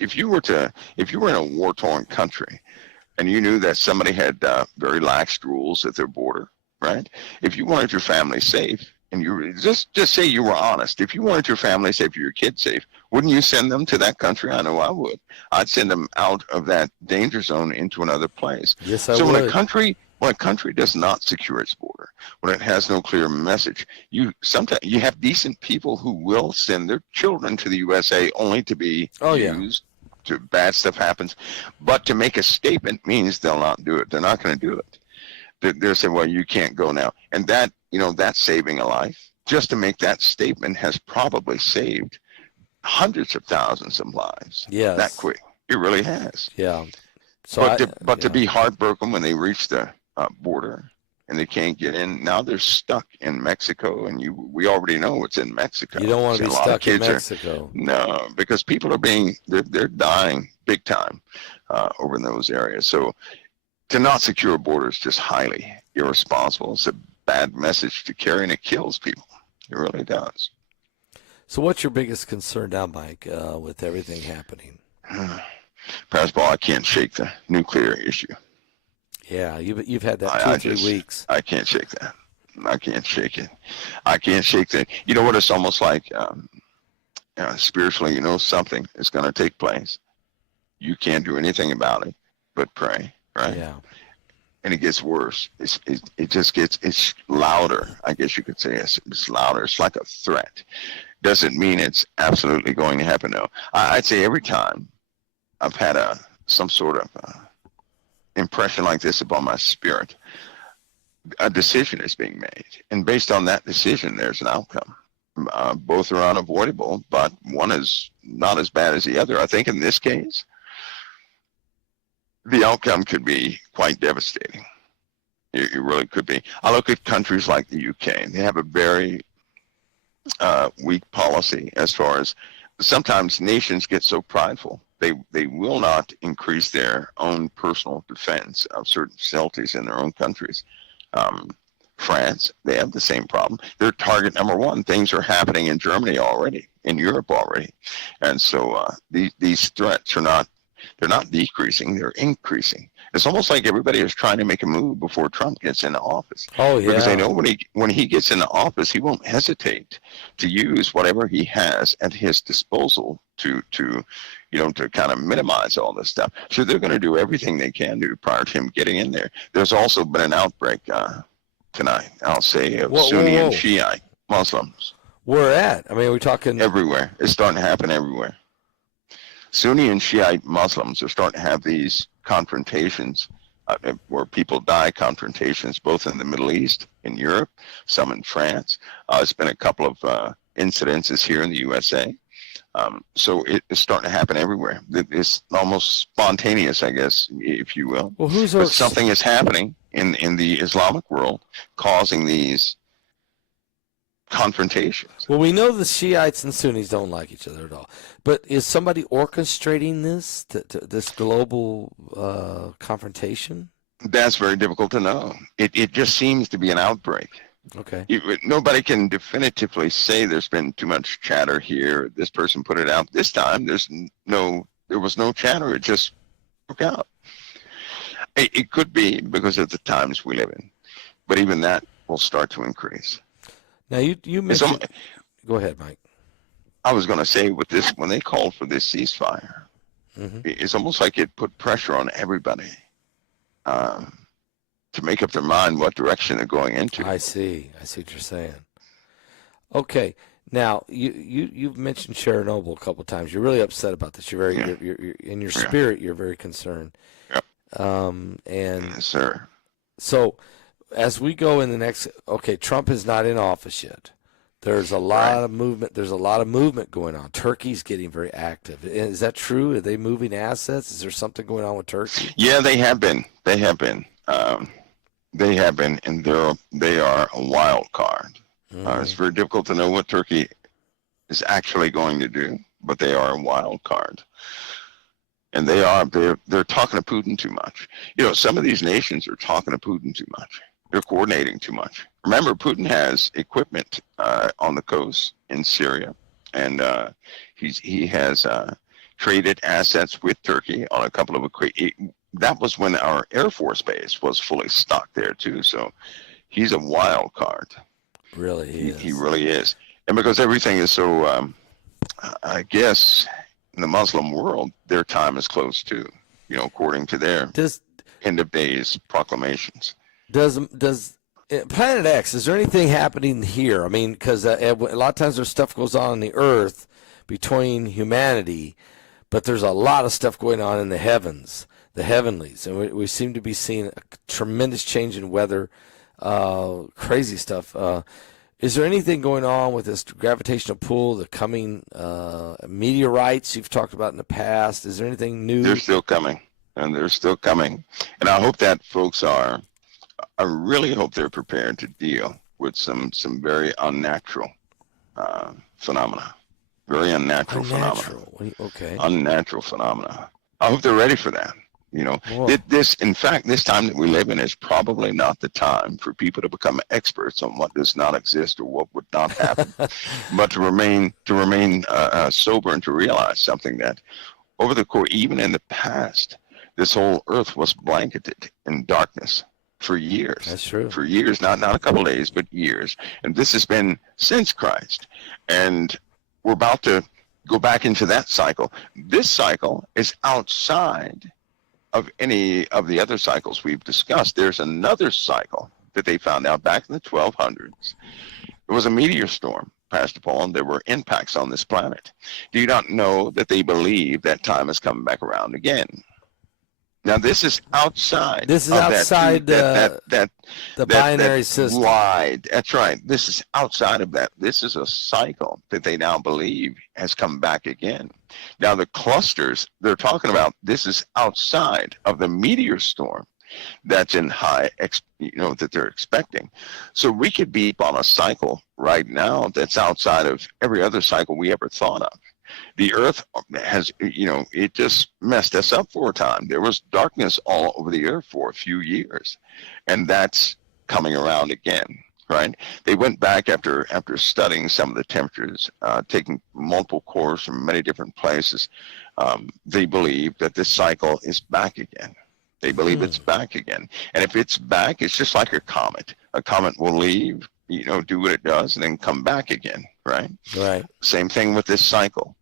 if you were in a war-torn country, and you knew that somebody had very lax rules at their border, right? If you wanted your family safe. And you just say you were honest. If you wanted your family safe, your kids safe, wouldn't you send them to that country? I know I would. I'd send them out of that danger zone into another place. Yes, I would. So when a country does not secure its border, when it has no clear message, sometimes you have decent people who will send their children to the USA only to be used. To bad stuff happens, but to make a statement means they'll not do it. They're not going to do it. They're saying, well, you can't go now. And that, that's saving a life. Just to make that statement has probably saved hundreds of thousands of lives. Yes. That quick. It really has. Yeah. So to be heartbroken when they reach the border and they can't get in. Now they're stuck in Mexico, and we already know what's in Mexico. You don't want to be stuck in kids Mexico. No, because people are they're dying big time over in those areas. So to not secure a border is just highly irresponsible. It's a bad message to carry, and it kills people. It really does. So what's your biggest concern now, Mike, with everything happening? Pastor Paul, I can't shake the nuclear issue. Yeah, you've had that 2 or 3 weeks. I can't shake that. I can't shake it. I can't shake that. You know what? It's almost like spiritually, something is going to take place. You can't do anything about it but pray, right? Yeah. And it gets worse. It's louder. I guess you could say it's louder. It's like a threat. Doesn't mean it's absolutely going to happen. No, I'd say every time I've had some sort of impression like this upon my spirit, a decision is being made, and based on that decision, there's an outcome. Both are unavoidable, but one is not as bad as the other. I think in this case, the outcome could be quite devastating. It really could be. I look at countries like the UK. They have a very weak policy as far as sometimes nations get so prideful. They will not increase their own personal defense of certain facilities in their own countries. France, they have the same problem. They're target number one. Things are happening in Germany already, in Europe already. And so these threats they're not decreasing, they're increasing. It's almost like everybody is trying to make a move before Trump gets into office. Oh, yeah. Because they know when he gets into office, he won't hesitate to use whatever he has at his disposal to kind of minimize all this stuff. So they're going to do everything they can do prior to him getting in there. There's also been an outbreak tonight, I'll say, of Sunni and Shiite Muslims. Where at? I mean, we're talking everywhere. It's starting to happen everywhere. Sunni and Shiite Muslims are starting to have these confrontations where people die, confrontations both in the Middle East, in Europe, some in France. It's been a couple of incidences here in the USA. So it's starting to happen everywhere. It's almost spontaneous, I guess, if you will. Well, but something is happening in the Islamic world causing these confrontations. Well, we know the Shiites and Sunnis don't like each other at all. But is somebody orchestrating this, this global confrontation? That's very difficult to know. It just seems to be an outbreak. Okay. Nobody can definitively say there's been too much chatter here. This person put it out. This time, there was no chatter. It just broke out. It could be because of the times we live in, but even that will start to increase. Now you mentioned. Go ahead, Mike. I was going to say with this, when they called for this ceasefire, it's almost like it put pressure on everybody to make up their mind what direction they're going into. I see what you're saying. Okay, now you've mentioned Chernobyl a couple of times. You're really upset about this. You're in your spirit. You're very concerned. Yeah. And yes, sir. So, as we go in the next, Trump is not in office yet. There's a lot of movement. There's a lot of movement going on. Turkey's getting very active. Is that true? Are they moving assets? Is there something going on with Turkey? Yeah, they have been. They have been, and they are a wild card. It's very difficult to know what Turkey is actually going to do, but they are a wild card. And they're talking to Putin too much. Some of these nations are talking to Putin too much. They're coordinating too much. Remember, Putin has equipment on the coast in Syria, and he has traded assets with Turkey on a couple of that was when our Air Force base was fully stocked there too. So he's a wild card. Really, he really is. And because everything is so, I guess, in the Muslim world, their time is close too. According to their end of days proclamations. Does Planet X, is there anything happening here? I mean, because a lot of times there's stuff goes on in the earth between humanity, but there's a lot of stuff going on in the heavens, the heavenlies, and we seem to be seeing a tremendous change in weather, crazy stuff. Is there anything going on with this gravitational pull, the coming meteorites you've talked about in the past? Is there anything new? They're still coming, and they're still coming. And I hope that folks are I really hope they're prepared to deal with some very unnatural phenomena. Very unnatural phenomena. Okay. Unnatural phenomena. I hope they're ready for that. You know, Whoa. in fact, this time that we live in is probably not the time for people to become experts on what does not exist or what would not happen, but to remain sober and to realize something, that over the course, even in the past, this whole earth was blanketed in darkness for years. That's true. For years, not a couple of days, but years. And this has been since Christ. And we're about to go back into that cycle. This cycle is outside of any of the other cycles we've discussed. There's another cycle that they found out back in the 1200s. It was a meteor storm, Pastor Paul, and there were impacts on this planet. Do you not know that they believe that time is coming back around again? Now, this is outside. This is outside the binary system. Wide. That's right. This is outside of that. This is a cycle that they now believe has come back again. Now, the clusters they're talking about, this is outside of the meteor storm that's in that they're expecting. So we could be on a cycle right now that's outside of every other cycle we ever thought of. The earth has, it just messed us up for a time. There was darkness all over the earth for a few years, and that's coming around again, right? They went back after studying some of the temperatures, taking multiple cores from many different places. They believe that this cycle is back again. They believe it's back again. And if it's back, it's just like a comet. A comet will leave, do what it does, and then come back again, right? Right. Same thing with this cycle.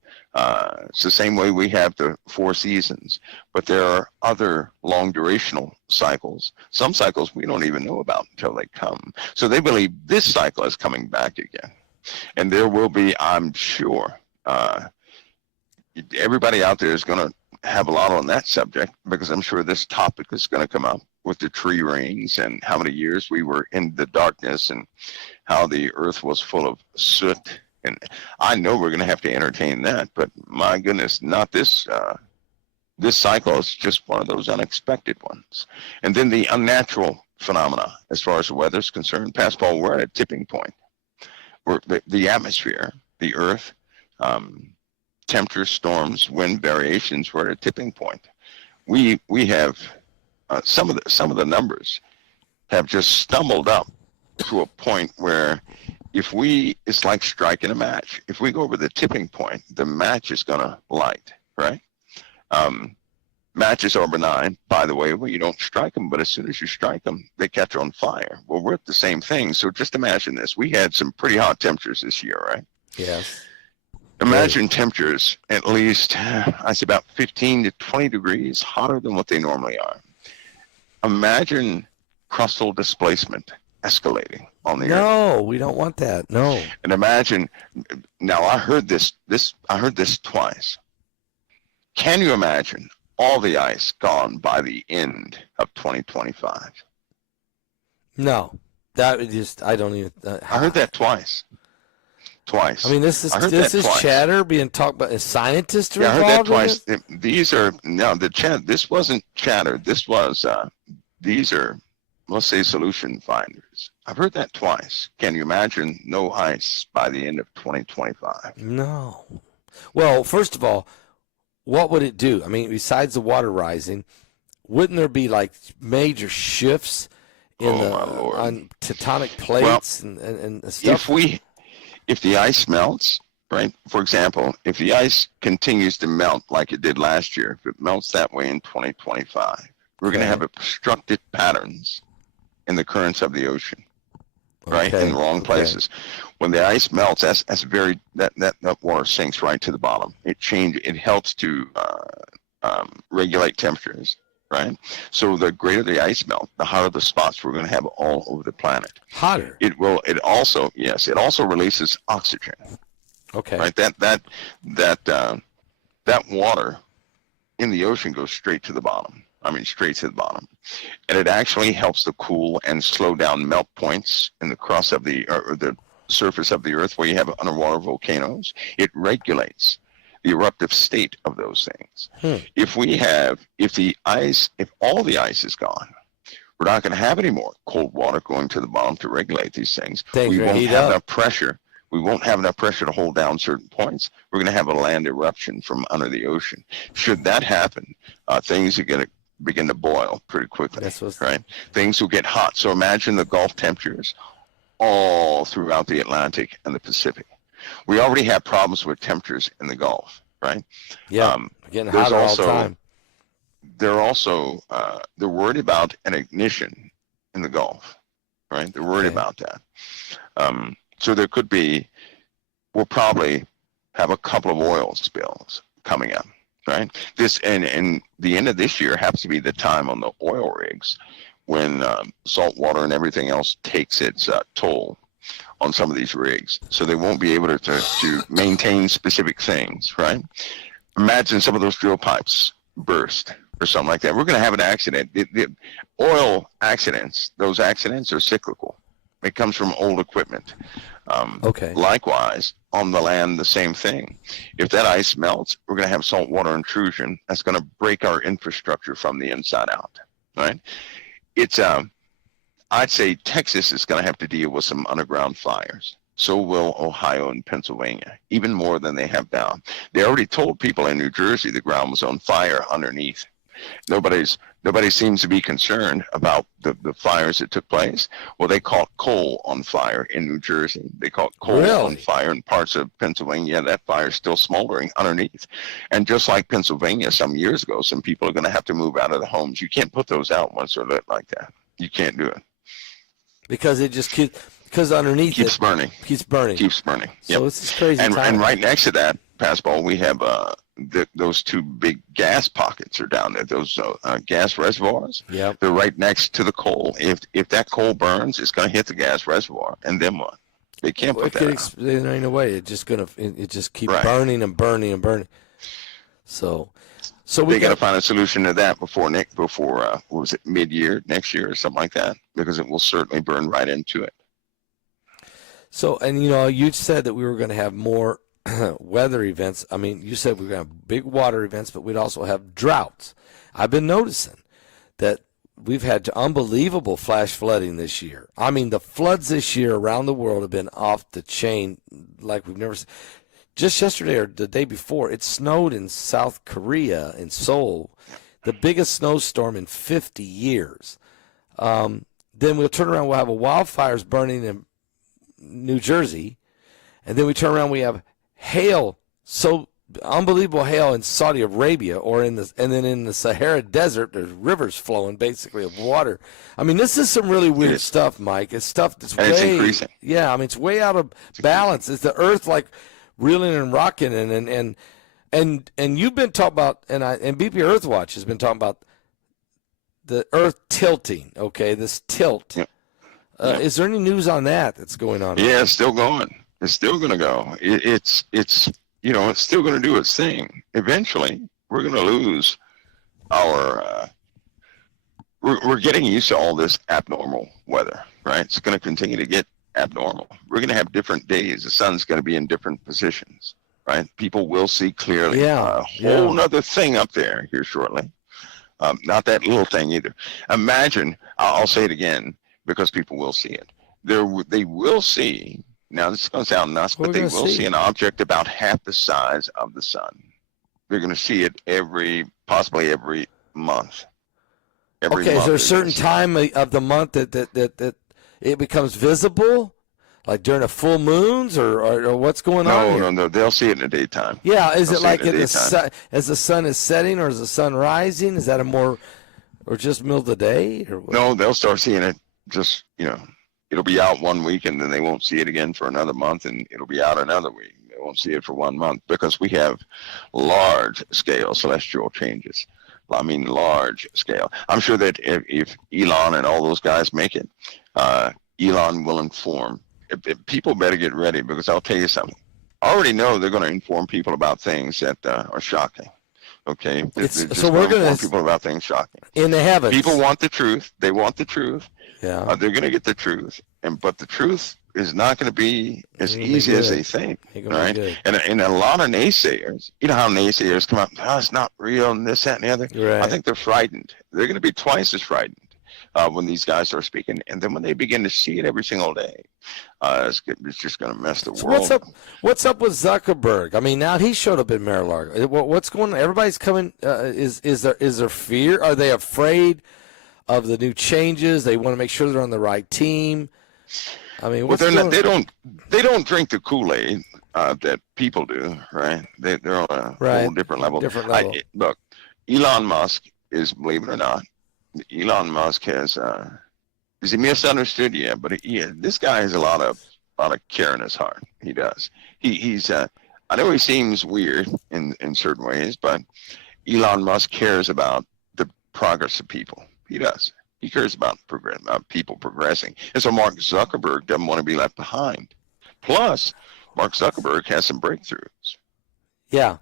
It's the same way we have the 4 seasons, but there are other long durational cycles. Some cycles we don't even know about until they come. So they believe this cycle is coming back again. And there will be, I'm sure, everybody out there is going to have a lot on that subject, because I'm sure this topic is going to come up with the tree rings and how many years we were in the darkness and how the earth was full of soot. And I know we're going to have to entertain that, but my goodness, not this. This cycle is just one of those unexpected ones. And then the unnatural phenomena, as far as the weather is concerned, Pastor Paul, we're at a tipping point. Where the atmosphere, the earth, temperature, storms, wind variations, we're at a tipping point. We have some of the numbers have just stumbled up to a point where it's like striking a match. If we go over the tipping point, the match is going to light, right? Matches are benign, by the way, where you don't strike them, but as soon as you strike them, they catch on fire. Well, we're at the same thing. So just imagine this. We had some pretty hot temperatures this year, right? Yes. Imagine temperatures at least, I say about 15 to 20 degrees hotter than what they normally are. Imagine crustal displacement escalating on the earth. No, we don't want that. No. And imagine, now I heard this twice. Can you imagine all the ice gone by the end of 2025? No. That would just, I don't even. I heard that twice. I mean, this is chatter being talked about. Is scientists are involved? I heard that twice. In it? These are, no, this wasn't chatter. This was, these are, let's say, solution finders. I've heard that twice. Can you imagine no ice by the end of 2025? No. Well, first of all, what would it do? I mean, besides the water rising, wouldn't there be like major shifts in on tectonic plates and stuff? If the ice melts, right? For example, if the ice continues to melt like it did last year, if it melts that way in 2025, we're going to have obstructed patterns in the currents of the ocean, right? In the wrong places. When the ice melts, that water sinks right to the bottom. It helps to regulate temperatures, right? So the greater the ice melt, the hotter the spots we're going to have all over the planet. Hotter. It also releases oxygen. Okay. Right. That water in the ocean goes straight to the bottom. Straight to the bottom, and it actually helps to cool and slow down melt points in the crust of the surface of the earth where you have underwater volcanoes. It regulates the eruptive state of those things. If all the ice is gone, We're not going to have any more cold water going to the bottom to regulate these things. Things We are gonna won't heat have up. enough pressure. We won't have enough pressure to hold down certain points. We're going to have a land eruption from under the ocean. Should that happen, things are going to begin to boil pretty quickly, That's what's right? Things will get hot. So imagine the Gulf temperatures all throughout the Atlantic and the Pacific. We already have problems with temperatures in the Gulf, right? Yeah, getting hotter all the time. They're worried about an ignition in the Gulf, right? They're worried about that. So there could be, we'll probably have a couple of oil spills coming up, right? This and the end of this year happens to be the time on the oil rigs when salt water and everything else takes its toll on some of these rigs. So they won't be able to maintain specific things, right? Imagine some of those drill pipes burst or something like that. We're going to have an accident. The oil accidents, those accidents are cyclical. It comes from old equipment. Likewise, on the land, the same thing. If that ice melts, we're going to have saltwater intrusion. That's going to break our infrastructure from the inside out, right? It's I'd say Texas is going to have to deal with some underground fires. So will Ohio and Pennsylvania, even more than they have now. They already told people in New Jersey the ground was on fire underneath. Nobody seems to be concerned about the fires that took place. Well, they caught coal on fire in New Jersey. They caught coal on fire in parts of Pennsylvania. That fire is still smoldering underneath. And just like Pennsylvania some years ago, some people are going to have to move out of the homes. You can't put those out once they're lit like that. You can't do it. Because it just because underneath keeps burning. Keeps burning. Keeps burning. So it's this crazy and, time. And right next to that, Pastor Paul, we have those two big gas pockets are down there. Those gas reservoirs. Yeah. They're right next to the coal. If that coal burns, it's going to hit the gas reservoir, and then what? They can't put that out. There ain't no way. It just keep Right. burning and burning and burning. So we got to find a solution to that before what was it, mid-year next year or something like that, because it will certainly burn right into it. So, and you said that we were going to have more weather events. I mean, you said we were going to have big water events, but we'd also have droughts. I've been noticing that we've had unbelievable flash flooding this year. I mean, the floods this year around the world have been off the chain like we've never seen. Just yesterday or the day before, it snowed in South Korea, in Seoul, the biggest snowstorm in 50 years. Then we'll turn around, we'll have wildfires burning in New Jersey, and then we turn around, we have hail, so unbelievable hail in Saudi Arabia, and then in the Sahara Desert, there's rivers flowing basically of water. I mean, this is some really weird stuff, Mike. It's stuff that's it's increasing. Yeah, I mean, it's way out of balance. It's the earth like reeling and rocking, and you've been talking about, and BP Earthwatch has been talking about the earth tilting. Okay, this tilt. Yeah. Is there any news on that's going on? Yeah, it's still going. It's still going to go. It's still going to do its thing. Eventually, we're going to lose our. We're getting used to all this abnormal weather, right? It's going to continue to get abnormal. We're going to have different days. The sun's going to be in different positions, right? People will see clearly. A whole nother thing up there here shortly. Not that little thing either. Imagine, I'll say it again because people will see it. They will see, now this is going to sound nuts, but they will see an object about half the size of the sun. They're going to see it possibly every month. Is there a certain time of the month that it becomes visible, like during a full moons, or what's going on here? No, they'll see it in the daytime. Yeah, is it like as the sun is setting, or is the sun rising? Is that or just middle of the day? Or what? No, they'll start seeing it just, it'll be out 1 week, and then they won't see it again for another month, and it'll be out another week. They won't see it for 1 month because we have large-scale celestial changes. I mean, large scale. I'm sure that if Elon and all those guys make it, Elon will inform. People better get ready, because I'll tell you something. I already know they're going to inform people about things that are shocking. Okay? So we're going to inform people about things shocking. In the heavens. People want the truth. They want the truth. Yeah. They're going to get the truth. But the truth is not going to be as easy as they think, right? And a lot of naysayers, you know how naysayers come up, it's not real, and this, that, and the other. Right. I think they're frightened. They're going to be twice as frightened when these guys are speaking, and then when they begin to see it every single day, it's just going to mess the So world. what's up with Zuckerberg? I mean, now he showed up in Mar-a-Lago. What's going on? Everybody's coming. Is there fear? Are they afraid of the new changes? They want to make sure they're on the right team. I mean, They don't drink the Kool-Aid that people do, right? They're on a whole different level. Look, Elon Musk is, believe it or not, Elon Musk has is he misunderstood? Yeah, but this guy has a lot of care in his heart. He does. He's I know he seems weird in certain ways, but Elon Musk cares about the progress of people. He does. He cares about people progressing. And so Mark Zuckerberg doesn't want to be left behind. Plus, Mark Zuckerberg has some breakthroughs. Yeah.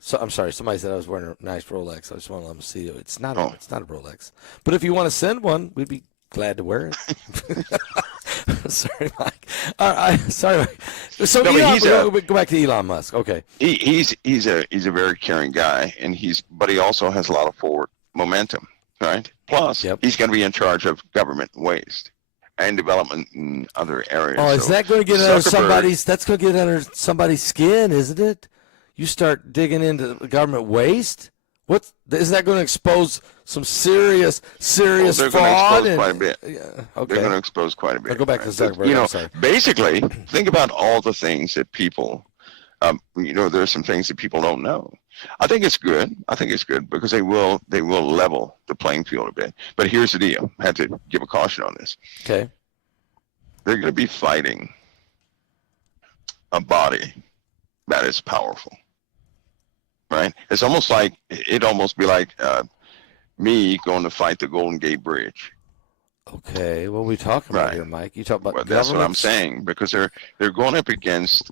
So I'm sorry. Somebody said I was wearing a nice Rolex. I just want to let them see it. It's not a Rolex. But if you want to send one, we'd be glad to wear it. Sorry, Mike. Sorry, Mike. So go back to Elon Musk. Okay. He's a very caring guy, but he also has a lot of forward momentum, right? Plus, he's going to be in charge of government waste and development in other areas. Oh, is that going to get under somebody's? That's going to get under somebody's skin, isn't it? You start digging into government waste. Isn't that going to expose some serious they're fraud? They're going to expose quite a bit. Okay. They're going to expose quite a bit. I'll go back to Zuckerberg. Basically, think about all the things that people, there's some things that people don't know. I think it's good. Because they will level the playing field a bit. But here's the deal. I had to give a caution on this. Okay. They're going to be fighting a body that is powerful. Right? It's almost like, it'd almost be like me going to fight the Golden Gate Bridge. Okay, what are we talking about here, Mike? You talk about government? That's what I'm saying, because they're going up against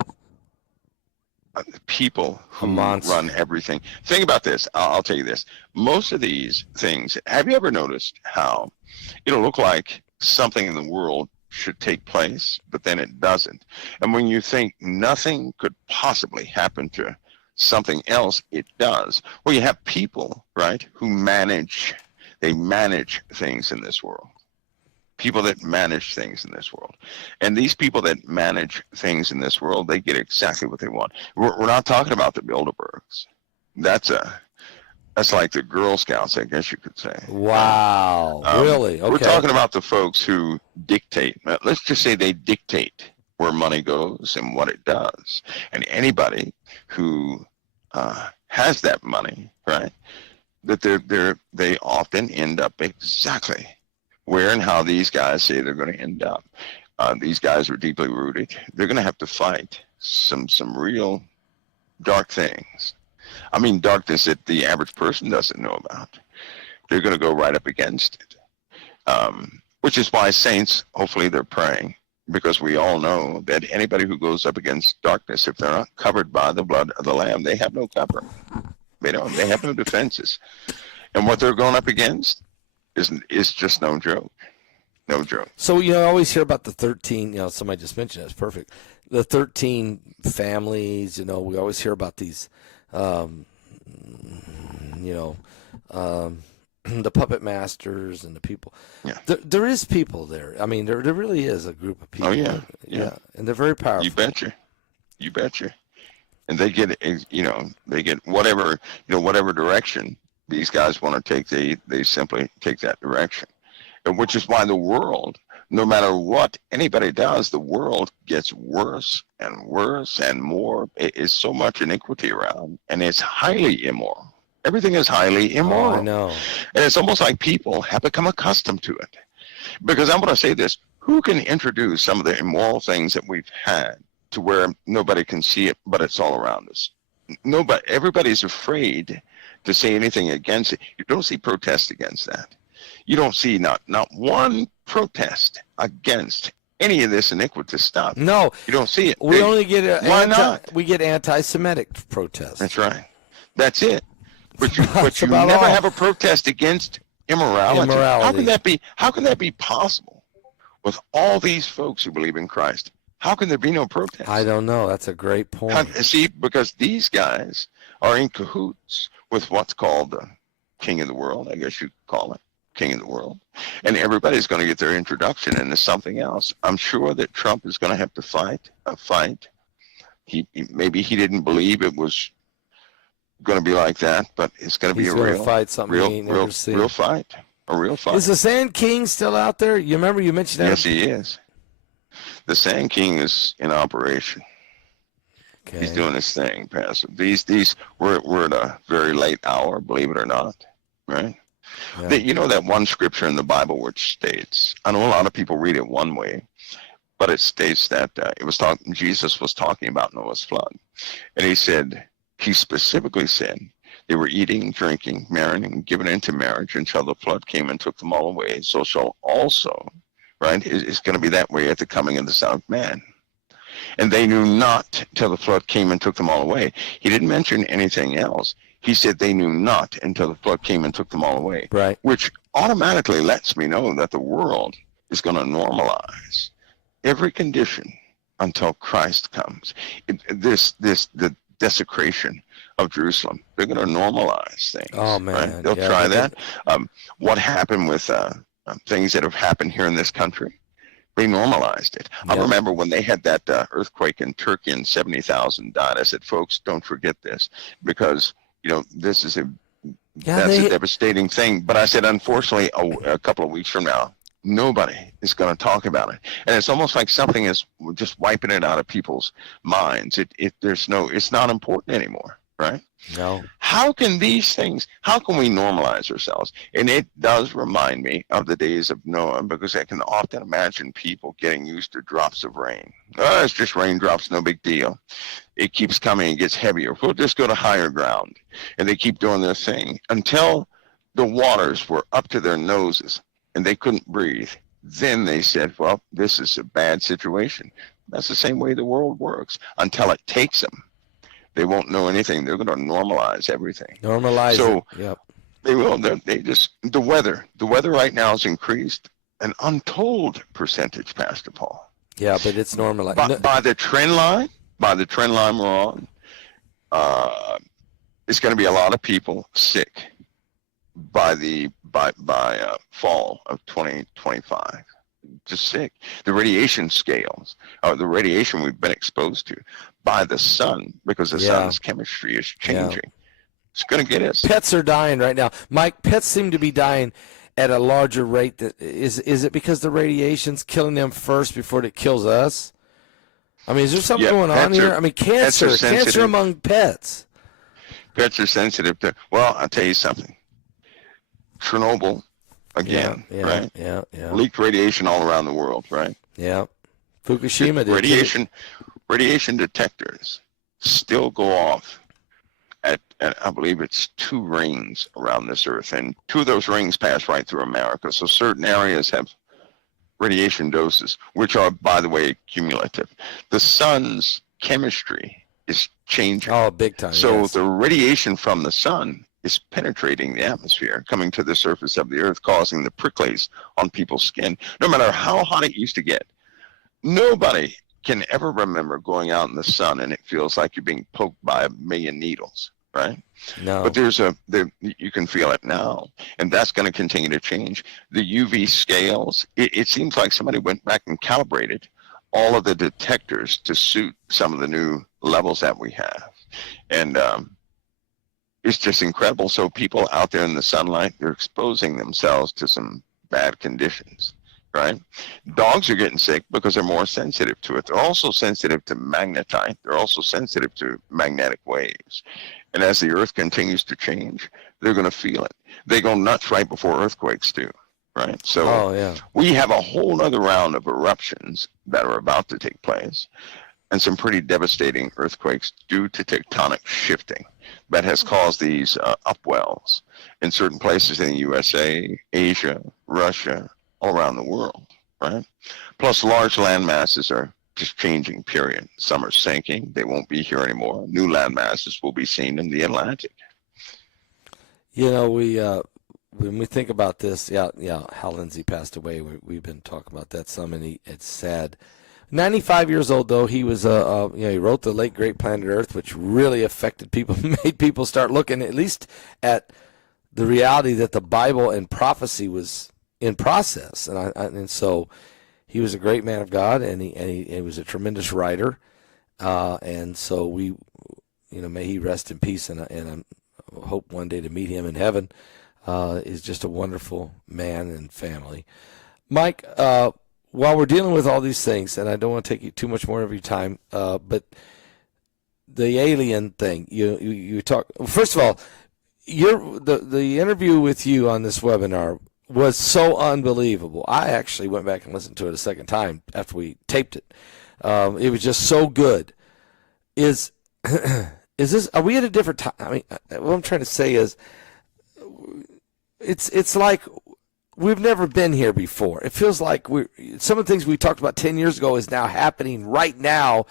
people who run everything. Think about this. I'll tell you this. Most of these things, have you ever noticed how it'll look like something in the world should take place, but then it doesn't? And when you think nothing could possibly happen to something else, it does. Well, you have people, right, who manage things in this world. People that manage things in this world. And these people that manage things in this world, they get exactly what they want. We're not talking about the Bilderbergs. That's like the Girl Scouts, I guess you could say. Wow. Really? Okay. We're talking about the folks who dictate. Let's just say they dictate where money goes and what it does. And anybody who has that money, right, that they often end up exactly where and how these guys say they're going to end up. These guys are deeply rooted. They're going to have to fight some real dark things. I mean, darkness that the average person doesn't know about. They're going to go right up against it, which is why saints, hopefully they're praying, because we all know that anybody who goes up against darkness, if they're not covered by the blood of the Lamb, they have no cover. They have no defenses. And what they're going up against is just no joke. No joke. So, I always hear about the 13, somebody just mentioned it, it's perfect. The 13 families, we always hear about these, the puppet masters and the people. Yeah. There is people there. I mean, there really is a group of people. Oh, yeah. Yeah. And they're very powerful. You betcha. And they get whatever direction these guys want to take, they simply take that direction. And which is why the world, no matter what anybody does, the world gets worse and worse and more. It is so much iniquity around, and it's highly immoral. Everything is highly immoral. Oh, I know. And it's almost like people have become accustomed to it. Because I'm going to say this, who can introduce some of the immoral things that we've had to where nobody can see it, but it's all around us? Nobody, everybody's afraid to say anything against it. You don't see protests against that. You don't see not one protest against any of this iniquitous stuff. No. You don't see it. We only get why not? We get anti-Semitic protests. That's right. That's it. But you never have a protest against immorality. How can that be possible with all these folks who believe in Christ? How can there be no protest? I don't know. That's a great point. Because these guys are in cahoots with what's called the king of the world, I guess you could call it. king of the world. And everybody's going to get their introduction into something else. I'm sure that Trump is going to have to fight a fight. Maybe he didn't believe it was going to be like that, but it's going to be a real fight, something real fight. A real fight. Is the Sand King still out there? You remember you mentioned that? Yes, he is. The Sand King is in operation. Okay. He's doing his thing, Pastor. We're at a very late hour, believe it or not, right? Yeah. You know that one scripture in the Bible which states, I know a lot of people read it one way, but it states that Jesus was talking about Noah's flood. And he specifically said, they were eating, drinking, marrying, given into marriage until the flood came and took them all away. So shall also, right, it's going to be that way at the coming of the Son of Man. And they knew not till the flood came and took them all away. He didn't mention anything else. He said they knew not until the flood came and took them all away. Right. Which automatically lets me know that the world is going to normalize every condition until Christ comes. The desecration of Jerusalem, they're going to normalize things. Oh, man. Right? They'll try that. What happened with things that have happened here in this country? They normalized it. Yep. I remember when they had that earthquake in Turkey and 70,000 died. I said, folks, don't forget this, because this is a devastating thing. But I said, unfortunately, a couple of weeks from now, nobody is going to talk about it, and it's almost like something is just wiping it out of people's minds. It's not important anymore, right? No. How can we normalize ourselves? And it does remind me of the days of Noah, because I can often imagine people getting used to drops of rain. Oh, it's just raindrops, no big deal. It keeps coming and gets heavier. We'll just go to higher ground. And they keep doing their thing until the waters were up to their noses and they couldn't breathe. Then they said, well, this is a bad situation. That's the same way the world works until it takes them. They won't know anything. They're going to normalize everything. So, yep. They will. The weather right now has increased an untold percentage, Pastor Paul. Yeah, but it's normalized. By the trend line we're on, it's going to be a lot of people sick by fall of 2025. Just sick. The radiation scales, the radiation we've been exposed to by the sun, because the sun's chemistry is changing. Yeah. It's going to get us. Pets are dying right now. Mike, pets seem to be dying at a larger rate. Is it because the radiation's killing them first before it kills us? I mean, is there something going on here? I mean, cancer among pets. Pets are sensitive to, well, I'll tell you something. Chernobyl, again, right? Yeah. Leaked radiation all around the world, right? Yeah. Fukushima did. Radiation detectors still go off at I believe it's 2 rings around this earth, and 2 of those rings pass right through America. So certain areas have radiation doses, which are, by the way, cumulative. The sun's chemistry is changing. Oh, big time. So the radiation from the sun is penetrating the atmosphere, coming to the surface of the earth, causing the pricklies on people's skin. No matter how hot it used to get, nobody can ever remember going out in the sun and it feels like you're being poked by a million needles, right? No. But you can feel it now, and that's going to continue to change. The UV scales, it seems like somebody went back and calibrated all of the detectors to suit some of the new levels that we have. And it's just incredible. So people out there in the sunlight, they're exposing themselves to some bad conditions. Right? Dogs are getting sick because they're more sensitive to it. They're also sensitive to magnetite. They're also sensitive to magnetic waves. And as the earth continues to change, they're going to feel it. They go nuts right before earthquakes do. Right? So we have a whole other round of eruptions that are about to take place, and some pretty devastating earthquakes due to tectonic shifting that has caused these upwells in certain places in the USA, Asia, Russia, all around the world, right? Plus, large land masses are just changing, period. Some are sinking. They won't be here anymore. New land masses will be seen in the Atlantic. When we think about this, Hal Lindsey passed away. We've been talking about that some, and it's sad. 95 years old, though. He was, he wrote The Late Great Planet Earth, which really affected people, made people start looking at least at the reality that the Bible and prophecy was in process, and so he was a great man of God, and he was a tremendous writer, and so we, may he rest in peace, and I hope one day to meet him in heaven. Is just a wonderful man and family. Mike, while we're dealing with all these things, and I don't want to take you too much more of your time, but the alien thing, you talk. First of all, the interview with you on this webinar was so unbelievable. I actually went back and listened to it a second time after we taped it. It was just so good. Is this? Are we at a different time? I mean, what I'm trying to say is, it's like we've never been here before. It feels like some of the things we talked about 10 years ago is now happening right now,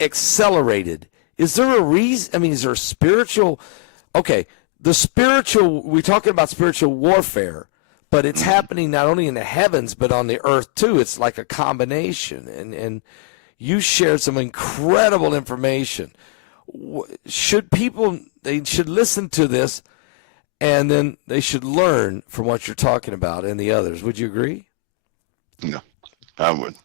accelerated. Is there a reason? I mean, is there a spiritual? Okay, we're talking about spiritual warfare, but it's happening not only in the heavens but on the earth too. It's like a combination, and you shared some incredible information. They should listen to this, and then they should learn from what you're talking about and the others. Would you agree? No, I would.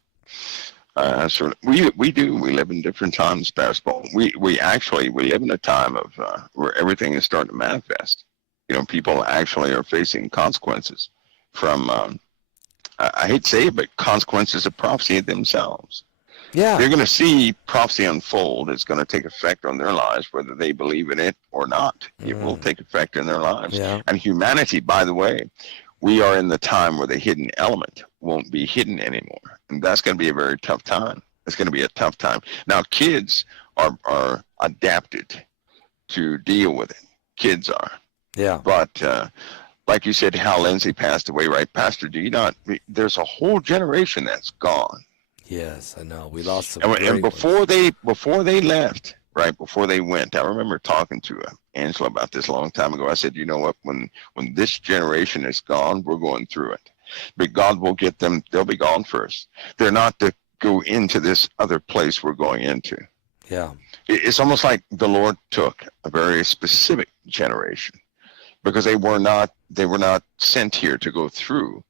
We do. We live in different times, Pastor Paul. We live in a time of where everything is starting to manifest. People actually are facing consequences from, I hate to say it, but consequences of prophecy themselves. Yeah. They're going to see prophecy unfold. It's going to take effect on their lives, whether they believe in it or not. It will take effect in their lives. Yeah. And humanity, by the way, we are in the time where the hidden element won't be hidden anymore. And that's going to be a very tough time. It's going to be a tough time. Now, kids are adapted to deal with it. Kids are. Yeah. But like you said, Hal Lindsey passed away, right? Pastor, do you not? There's a whole generation that's gone. Yes, I know. We lost some. And before they left, right before they went, I remember talking to Angela about this a long time ago. I said, you know what? When this generation is gone, we're going through it. But God will get them. They'll be gone first. They're not to go into this other place we're going into. Yeah. It's almost like the Lord took a very specific generation because they were not sent here to go through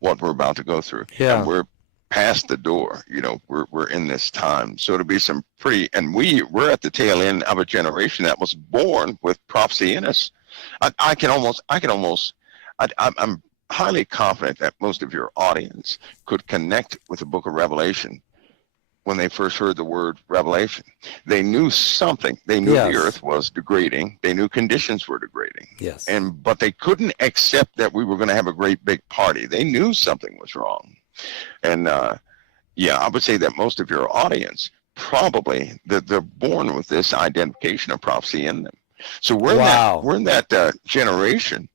what we're about to go through. Yeah. And we're past the door. We're in this time. So to be some pretty, and we're at the tail end of a generation that was born with prophecy in us. I'm highly confident that most of your audience could connect with the book of Revelation when they first heard the word revelation. They knew something. They knew the earth was degrading. They knew conditions were degrading. Yes. But they couldn't accept that we were going to have a great big party. They knew something was wrong. And I would say that most of your audience probably they're born with this identification of prophecy in them. So we're in that generation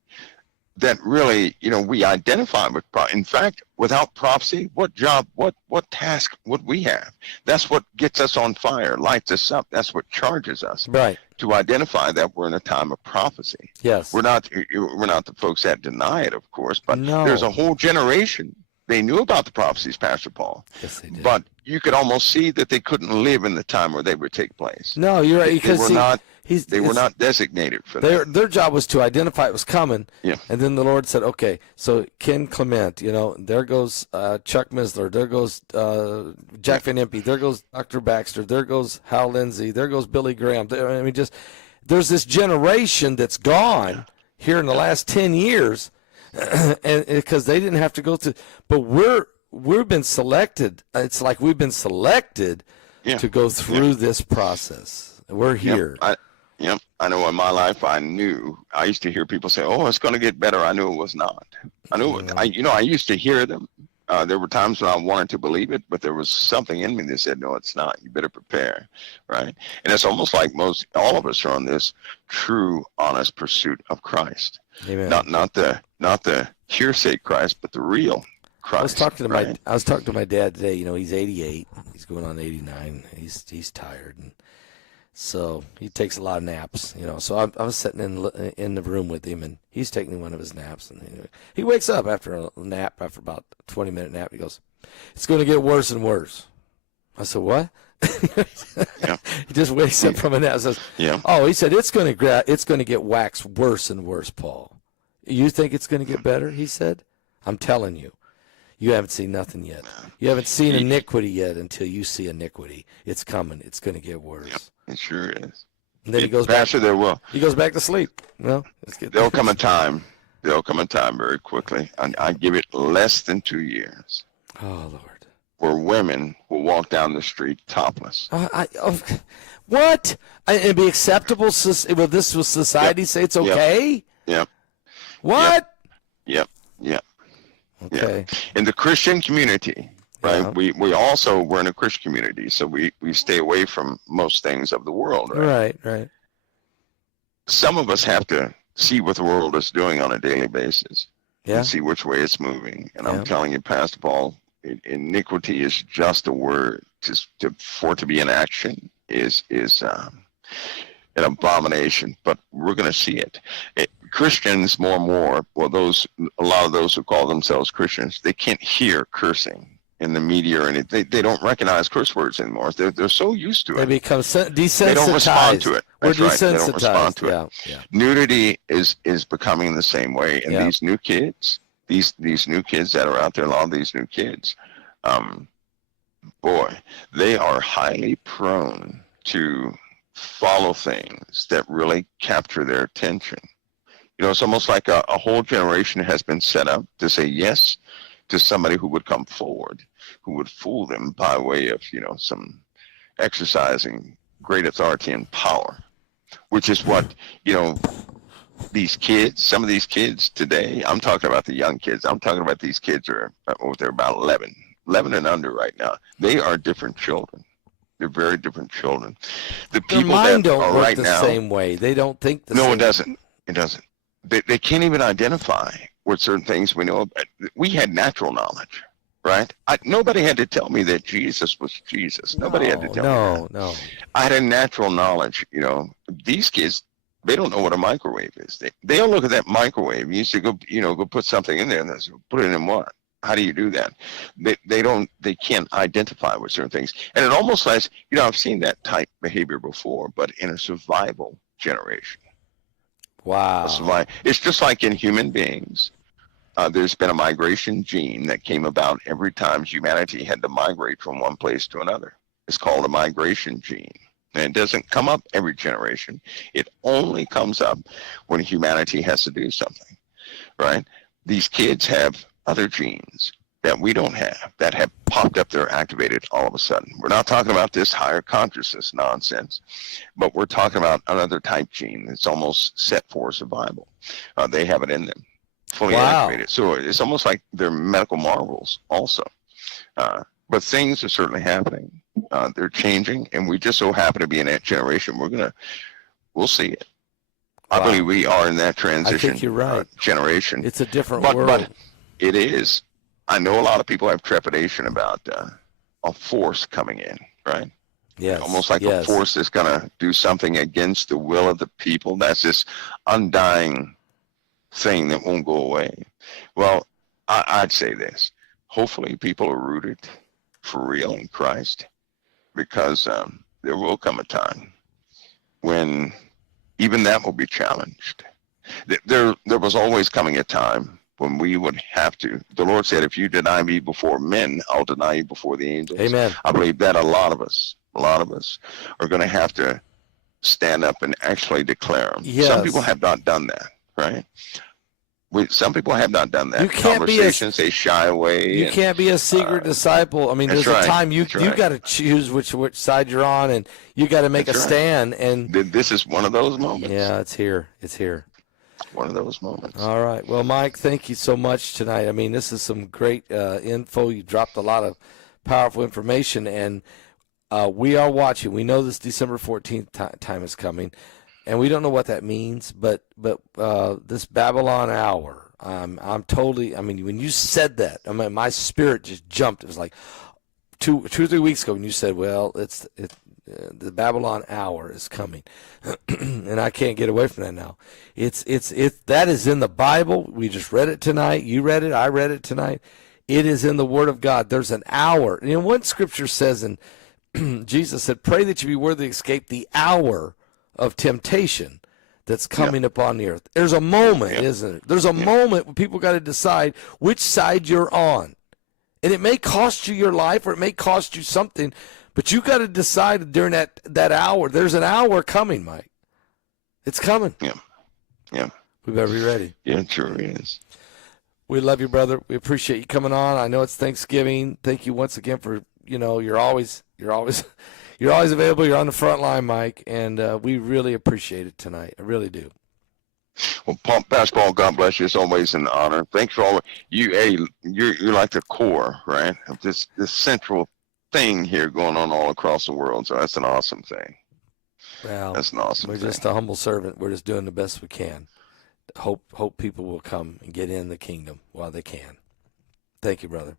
that really, we identify with. In fact, without prophecy, what job, what task would we have? That's what gets us on fire, lights us up. That's what charges us. Right. To identify that we're in a time of prophecy. Yes. We're not the folks that deny it, of course, but no. There's a whole generation. They knew about the prophecies, Pastor Paul. Yes, they did. But you could almost see that they couldn't live in the time where they would take place. No, you're right. They were not designated for that. Their job was to identify it was coming. Yeah. And then the Lord said, okay, so Ken Clement, there goes Chuck Misler, there goes Jack Van Impe, there goes Dr. Baxter, there goes Hal Lindsey, there goes Billy Graham. There's this generation that's gone here in the last 10 years. And because they didn't have to go through, but we've been selected. It's like we've been selected to go through this process. We're here. I know in my life I used to hear people say, "Oh, it's going to get better." I knew it was not. I knew I used to hear them. There were times when I wanted to believe it, but there was something in me that said, "No, it's not. You better prepare." Right? And it's almost like all of us are on this true, honest pursuit of Christ. Amen. Not the hearsay Christ, but the real Christ. I was talking to my dad today. He's 88. He's going on 89. He's tired, and so he takes a lot of naps. So I was sitting in the room with him, and he's taking one of his naps, and he wakes up after a nap, after about a 20-minute nap. He goes, "It's going to get worse and worse." I said, "What?" He just wakes up from a nap and says, "Oh," he said, it's going to get waxed worse and worse, Paul." You think it's going to get better, he said? I'm telling you. You haven't seen nothing yet. You haven't seen iniquity yet until you see iniquity. It's coming. It's going to get worse. Yep, it sure is. And then he goes Pastor, back. there will. He goes back to sleep. Well, There'll come a time. There'll come a time very quickly. I give it less than 2 years. Oh, Lord. Where women will walk down the street topless. What? It'd be acceptable? Will this society say it's okay? Yep. What? Yep. Okay. Yeah. In the Christian community, right? Yeah. We're in a Christian community, so we stay away from most things of the world, right? Right. Some of us have to see what the world is doing on a daily basis. Yeah. And see which way it's moving. And I'm telling you, Pastor Paul, iniquity is just a word. For it to be in action is an abomination, but we're going to see it. Christians more and more, a lot of those who call themselves Christians, they can't hear cursing in the media or anything. They don't recognize curse words anymore. They're so used to it. They become desensitized. They don't respond to it. That's right. They don't respond to it. Yeah. Nudity is becoming the same way. And these new kids, these new kids that are out there, a lot of these new kids, boy, they are highly prone to follow things that really capture their attention. It's almost like a whole generation has been set up to say yes to somebody who would come forward, who would fool them by way of, some exercising great authority and power, which is what, these kids, some of these kids today, I'm talking about the young kids. I'm talking about they're about 11 and under right now. They are different children. They're very different children. The people Their mind that don't are work right the now, same way. They don't think the same. No, it doesn't. It doesn't. They can't even identify with certain things we know about. We had natural knowledge, right? Nobody had to tell me that Jesus was Jesus. Nobody had to tell me that. No. I had a natural knowledge. These kids, they don't know what a microwave is. They'll look at that microwave. You used to go put something in there, and they say, put it in what? How do you do that? They can't identify with certain things. And it almost like, I've seen that type behavior before, but in a survival generation. Wow. It's just like in human beings. There's been a migration gene that came about every time humanity had to migrate from one place to another. It's called a migration gene. And it doesn't come up every generation. It only comes up when humanity has to do something, right? These kids have other genes that we don't have, that have popped up, they're activated all of a sudden. We're not talking about this higher consciousness nonsense, but we're talking about another type gene that's almost set for survival. They have it in them, fully activated. So it's almost like they're medical marvels also. But things are certainly happening. They're changing, and we just so happen to be in that generation. We'll see it. I believe we are in that transition. I think you're right. Generation. It's a different world. But it is. I know a lot of people have trepidation about a force coming in, right? Yes. Almost like a force that's going to do something against the will of the people. That's this undying thing that won't go away. Well, I'd say this. Hopefully people are rooted for real in Christ, because there will come a time when even that will be challenged. There was always coming a time when we would have to. The Lord said, if you deny me before men, I'll deny you before the angels. Amen. I believe that a lot of us are going to have to stand up and actually declare them. Yes. Some people have not done that, right? Some people have not done that. You can't Conversations, they shy away. You can't be a secret disciple. I mean, there's a time you got to choose which side you're on, and you got to make a stand. And this is one of those moments. Yeah, it's here. One of those moments. All right. Well, Mike, thank you so much tonight. I mean, this is some great info. You dropped a lot of powerful information, and we are watching. We know this December 14th time is coming, and we don't know what that means, but this Babylon hour, I'm totally, I mean, when you said that, I mean, my spirit just jumped. It was like 2 or 3 weeks ago when you said, well, the Babylon hour is coming, and I can't get away from that now. That is in the Bible. We just read it tonight. You read it. I read it tonight. It is in the Word of God. There's an hour. You know, one scripture says, and Jesus said, pray that you be worthy to escape the hour of temptation. that's coming upon the earth. There's a moment, isn't it? There's a moment when people got to decide which side you're on. And it may cost you your life or it may cost you something, but you got to decide during that hour. There's an hour coming, Mike. It's coming. Yeah. We better be ready. Yeah, it sure is. We love you, brother. We appreciate you coming on. I know it's Thanksgiving. Thank you once again for, you're always available. You're on the front line, Mike, and we really appreciate it tonight. I really do. Well, Pastor Paul, God bless you. It's always an honor. Thanks for all you're like the core, right, of this central thing here going on all across the world. So that's an awesome thing. Well, that's an awesome thing. We're just a humble servant. We're just doing the best we can. Hope people will come and get in the kingdom while they can. Thank you, brother.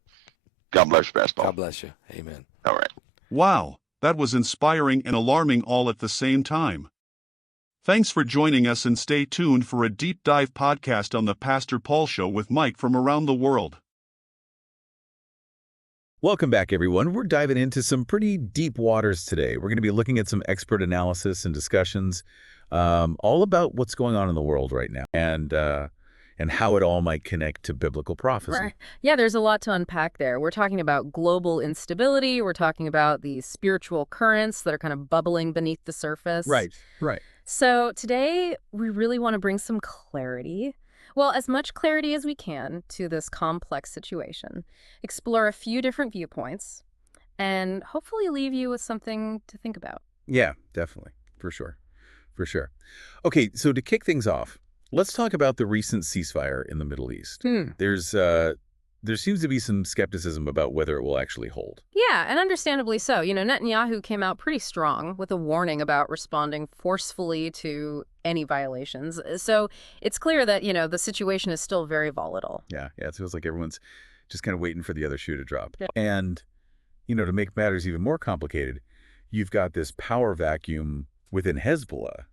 God bless you, Pastor Paul. God bless you. Amen. All right. Wow, that was inspiring and alarming all at the same time. Thanks for joining us, and stay tuned for a deep dive podcast on the Pastor Paul Show with Mike from around the world. Welcome back, everyone. We're diving into some pretty deep waters today. We're going to be looking at some expert analysis and discussions all about what's going on in the world right now and how it all might connect to biblical prophecy. Right. Yeah, there's a lot to unpack there. We're talking about global instability. We're talking about these spiritual currents that are kind of bubbling beneath the surface. Right. So today, we really want to bring some clarity. Well, as much clarity as we can to this complex situation, explore a few different viewpoints, and hopefully leave you with something to think about. Yeah, definitely. For sure. Okay, so to kick things off, let's talk about the recent ceasefire in the Middle East. There seems to be some skepticism about whether it will actually hold. Yeah, and understandably so. Netanyahu came out pretty strong with a warning about responding forcefully to any violations. So it's clear that, the situation is still very volatile. Yeah, it feels like everyone's just kind of waiting for the other shoe to drop. Yeah. And, to make matters even more complicated, you've got this power vacuum within Hezbollah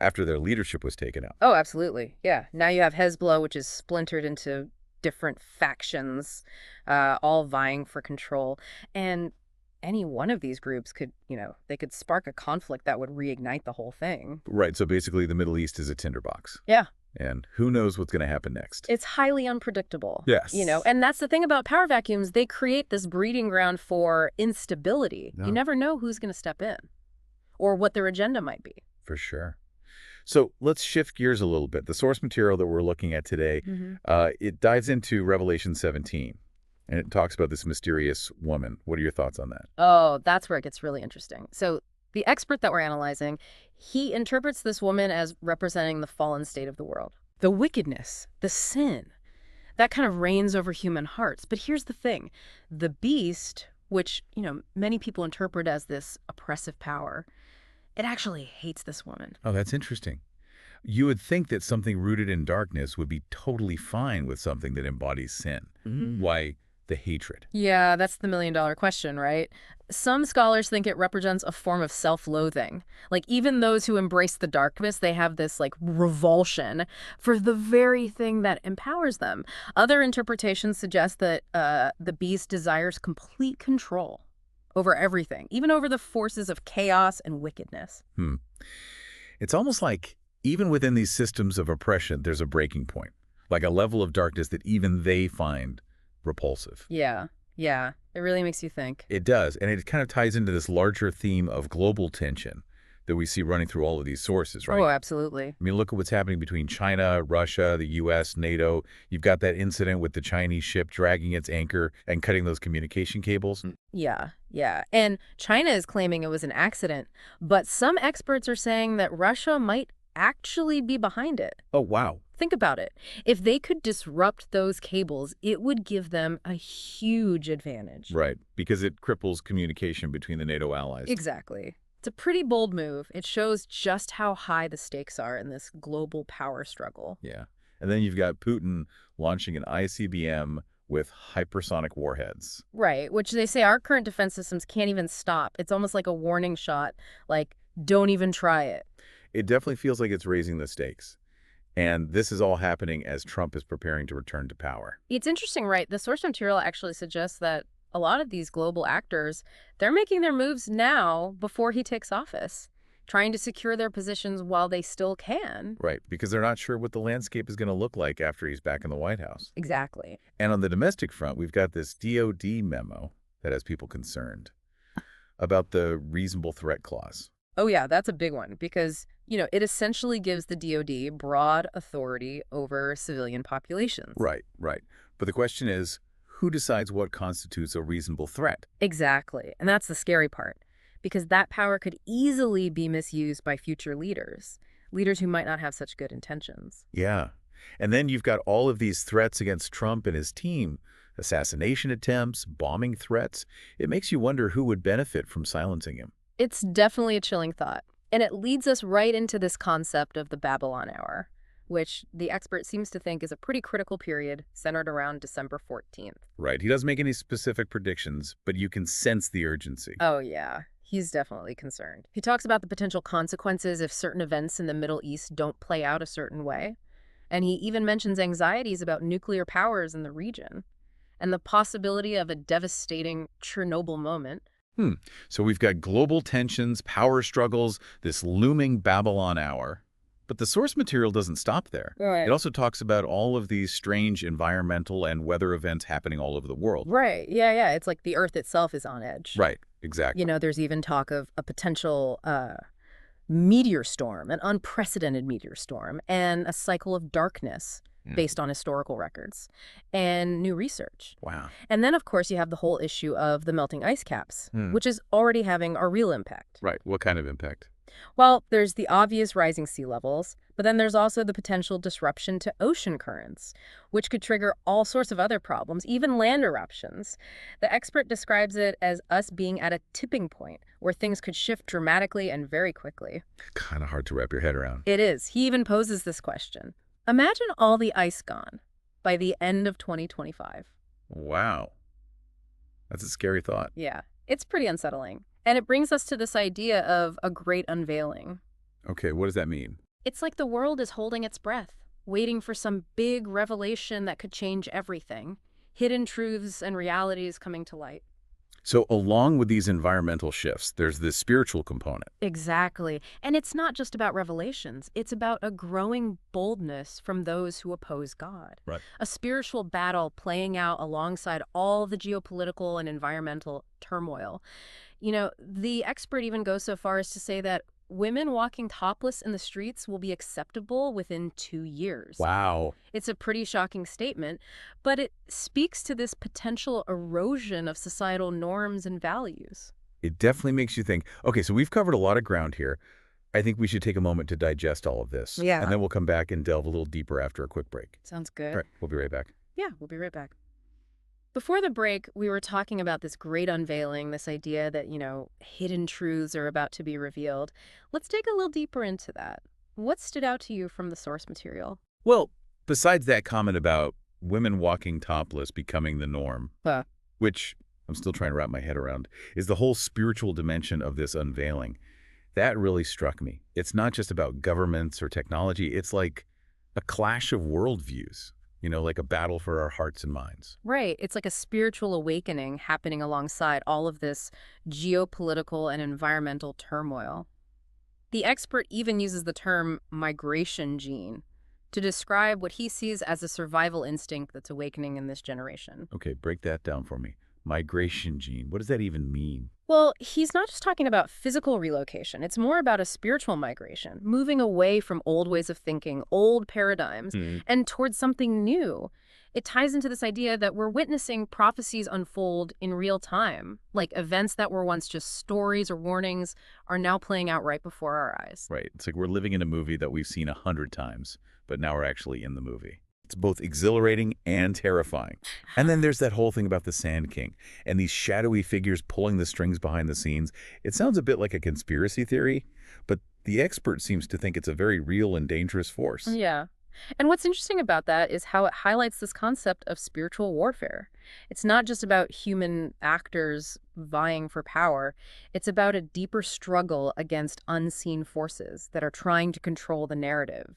after their leadership was taken out. Oh, absolutely. Yeah. Now you have Hezbollah, which is splintered into different factions, all vying for control. And any one of these groups could, they could spark a conflict that would reignite the whole thing. Right. So basically the Middle East is a tinderbox. Yeah. And who knows what's going to happen next. It's highly unpredictable. Yes. And that's the thing about power vacuums. They create this breeding ground for instability. No. You never know who's going to step in or what their agenda might be. For sure. So let's shift gears a little bit. The source material that we're looking at today, it dives into Revelation 17, and it talks about this mysterious woman. What are your thoughts on that? Oh, that's where it gets really interesting. So the expert that we're analyzing, he interprets this woman as representing the fallen state of the world. The wickedness, the sin, that kind of reigns over human hearts. But here's the thing. The beast, which, many people interpret as this oppressive power, it actually hates this woman. Oh, that's interesting. You would think that something rooted in darkness would be totally fine with something that embodies sin. Mm-hmm. Why the hatred? Yeah, that's the million-dollar question, right? Some scholars think it represents a form of self-loathing. Like, even those who embrace the darkness, they have this, revulsion for the very thing that empowers them. Other interpretations suggest that the beast desires complete control over everything, even over the forces of chaos and wickedness. It's almost like even within these systems of oppression, there's a breaking point, like a level of darkness that even they find repulsive. Yeah. It really makes you think. It does, and it kind of ties into this larger theme of global tension that we see running through all of these sources, right? Oh, absolutely. I mean, look at what's happening between China, Russia, the U.S., NATO. You've got that incident with the Chinese ship dragging its anchor and cutting those communication cables. Yeah. And China is claiming it was an accident, but some experts are saying that Russia might actually be behind it. Oh, wow. Think about it. If they could disrupt those cables, it would give them a huge advantage. Right, because it cripples communication between the NATO allies. Exactly. It's a pretty bold move. It shows just how high the stakes are in this global power struggle. Yeah. And then you've got Putin launching an ICBM with hypersonic warheads. Right, which they say our current defense systems can't even stop. It's almost like a warning shot, like, don't even try it. It definitely feels like it's raising the stakes. And this is all happening as Trump is preparing to return to power. It's interesting, right? The source material actually suggests that a lot of these global actors, they're making their moves now before he takes office. trying to secure their positions while they still can. Right, because they're not sure what the landscape is going to look like after he's back in the White House. Exactly. And on the domestic front, we've got this DOD memo that has people concerned about the reasonable threat clause. Oh, yeah, that's a big one because, it essentially gives the DOD broad authority over civilian populations. Right. But the question is, who decides what constitutes a reasonable threat? Exactly. And that's the scary part, because that power could easily be misused by future leaders who might not have such good intentions. Yeah. And then you've got all of these threats against Trump and his team, assassination attempts, bombing threats. It makes you wonder who would benefit from silencing him. It's definitely a chilling thought. And it leads us right into this concept of the Babylon Hour, which the expert seems to think is a pretty critical period centered around December 14th. Right. He doesn't make any specific predictions, but you can sense the urgency. Oh, yeah. He's definitely concerned. He talks about the potential consequences if certain events in the Middle East don't play out a certain way. And he even mentions anxieties about nuclear powers in the region and the possibility of a devastating Chernobyl moment. So we've got global tensions, power struggles, this looming Babylon hour. But the source material doesn't stop there. Right. It also talks about all of these strange environmental and weather events happening all over the world. Right. Yeah. It's like the Earth itself is on edge. Right. Exactly. There's even talk of a potential meteor storm, an unprecedented meteor storm, and a cycle of darkness based on historical records and new research. Wow. And then, of course, you have the whole issue of the melting ice caps, which is already having a real impact. Right. What kind of impact? Well, there's the obvious rising sea levels, but then there's also the potential disruption to ocean currents, which could trigger all sorts of other problems, even land eruptions. The expert describes it as us being at a tipping point where things could shift dramatically and very quickly. Kind of hard to wrap your head around. It is. He even poses this question. Imagine all the ice gone by the end of 2025. Wow. That's a scary thought. Yeah, it's pretty unsettling. And it brings us to this idea of a great unveiling. Okay, what does that mean? It's like the world is holding its breath, waiting for some big revelation that could change everything. Hidden truths and realities coming to light. So along with these environmental shifts, there's this spiritual component. Exactly. And it's not just about revelations. It's about a growing boldness from those who oppose God. Right. A spiritual battle playing out alongside all the geopolitical and environmental turmoil. The expert even goes so far as to say that women walking topless in the streets will be acceptable within 2 years. Wow. It's a pretty shocking statement, but it speaks to this potential erosion of societal norms and values. It definitely makes you think, okay, so we've covered a lot of ground here. I think we should take a moment to digest all of this. Yeah. And then we'll come back and delve a little deeper after a quick break. Sounds good. All right, we'll be right back. Yeah, we'll be right back. Before the break, we were talking about this great unveiling, this idea that, hidden truths are about to be revealed. Let's dig a little deeper into that. What stood out to you from the source material? Well, besides that comment about women walking topless becoming the norm, which I'm still trying to wrap my head around, is the whole spiritual dimension of this unveiling. That really struck me. It's not just about governments or technology. It's like a clash of worldviews. Like a battle for our hearts and minds. Right. It's like a spiritual awakening happening alongside all of this geopolitical and environmental turmoil. The expert even uses the term migration gene to describe what he sees as a survival instinct that's awakening in this generation. Okay, break that down for me. Migration gene. What does that even mean? Well, he's not just talking about physical relocation. It's more about a spiritual migration, moving away from old ways of thinking, old paradigms, and towards something new. It ties into this idea that we're witnessing prophecies unfold in real time, like events that were once just stories or warnings are now playing out right before our eyes. Right. It's like we're living in a movie that we've seen 100 times, but now we're actually in the movie. It's both exhilarating and terrifying. And then there's that whole thing about the Sand King and these shadowy figures pulling the strings behind the scenes. It sounds a bit like a conspiracy theory, but the expert seems to think it's a very real and dangerous force. Yeah. And what's interesting about that is how it highlights this concept of spiritual warfare. It's not just about human actors vying for power. It's about a deeper struggle against unseen forces that are trying to control the narrative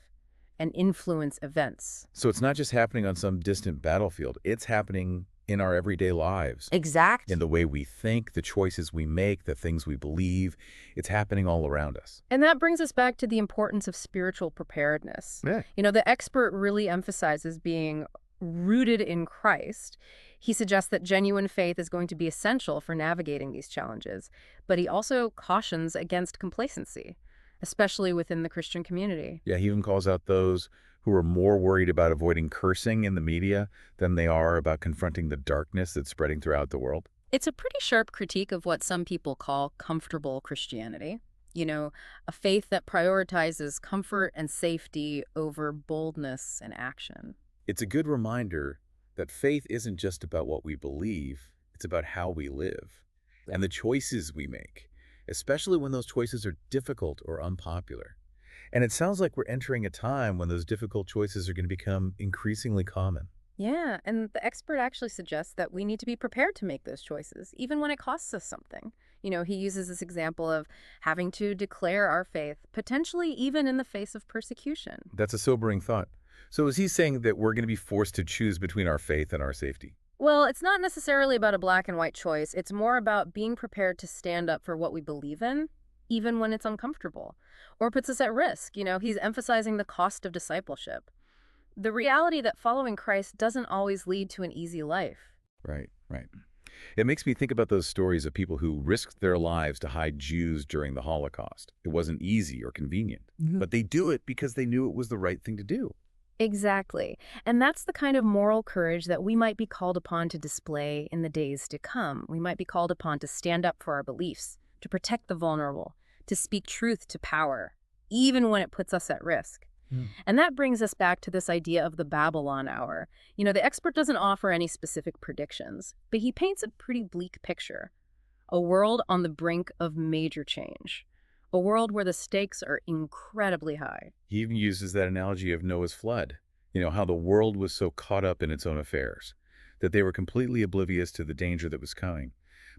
and influence events. So it's not just happening on some distant battlefield. It's happening in our everyday lives, Exact. in the way we think, the choices we make, the things we believe. It's happening all around us. And that brings us back to the importance of spiritual preparedness. Yeah. The expert really emphasizes being rooted in Christ. He suggests that genuine faith is going to be essential for navigating these challenges, but he also cautions against complacency, especially within the Christian community. Yeah, he even calls out those who are more worried about avoiding cursing in the media than they are about confronting the darkness that's spreading throughout the world. It's a pretty sharp critique of what some people call comfortable Christianity. A faith that prioritizes comfort and safety over boldness and action. It's a good reminder that faith isn't just about what we believe, it's about how we live and the choices we make, especially when those choices are difficult or unpopular. And it sounds like we're entering a time when those difficult choices are going to become increasingly common. Yeah, and the expert actually suggests that we need to be prepared to make those choices, even when it costs us something. He uses this example of having to declare our faith, potentially even in the face of persecution. That's a sobering thought. So is he saying that we're going to be forced to choose between our faith and our safety? Well, it's not necessarily about a black and white choice. It's more about being prepared to stand up for what we believe in, even when it's uncomfortable, or puts us at risk. He's emphasizing the cost of discipleship. The reality that following Christ doesn't always lead to an easy life. Right. It makes me think about those stories of people who risked their lives to hide Jews during the Holocaust. It wasn't easy or convenient, but they do it because they knew it was the right thing to do. Exactly. And that's the kind of moral courage that we might be called upon to display in the days to come. We might be called upon to stand up for our beliefs, to protect the vulnerable, to speak truth to power, even when it puts us at risk. And that brings us back to this idea of the Babylon hour. The expert doesn't offer any specific predictions, but he paints a pretty bleak picture. A world on the brink of major change. A world where the stakes are incredibly high. He even uses that analogy of Noah's flood. How the world was so caught up in its own affairs that they were completely oblivious to the danger that was coming.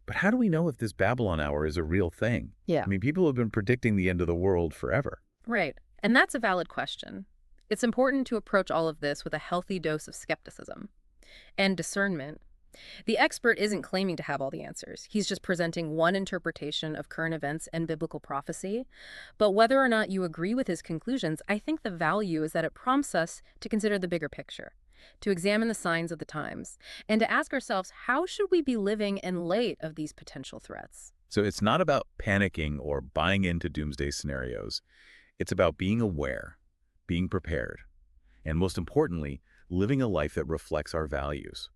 But how do we know if this Babylon hour is a real thing? Yeah. I mean, people have been predicting the end of the world forever. Right. And that's a valid question. It's important to approach all of this with a healthy dose of skepticism and discernment. The expert isn't claiming to have all the answers. He's just presenting one interpretation of current events and biblical prophecy. But whether or not you agree with his conclusions, I think the value is that it prompts us to consider the bigger picture, to examine the signs of the times, and to ask ourselves, how should we be living in light of these potential threats? So it's not about panicking or buying into doomsday scenarios. It's about being aware, being prepared, and most importantly, living a life that reflects our values,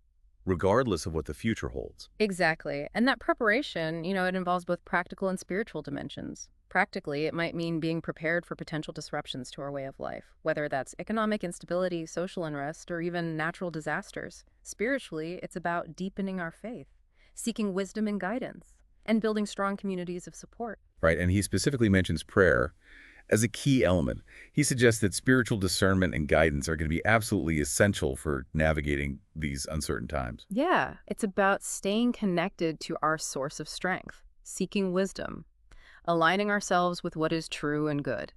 regardless of what the future holds. Exactly. And that preparation, it involves both practical and spiritual dimensions. Practically, it might mean being prepared for potential disruptions to our way of life, whether that's economic instability, social unrest, or even natural disasters. Spiritually, it's about deepening our faith, seeking wisdom and guidance, and building strong communities of support. Right, and he specifically mentions prayer as a key element. He suggests that spiritual discernment and guidance are going to be absolutely essential for navigating these uncertain times. Yeah, it's about staying connected to our source of strength, seeking wisdom, aligning ourselves with what is true and good.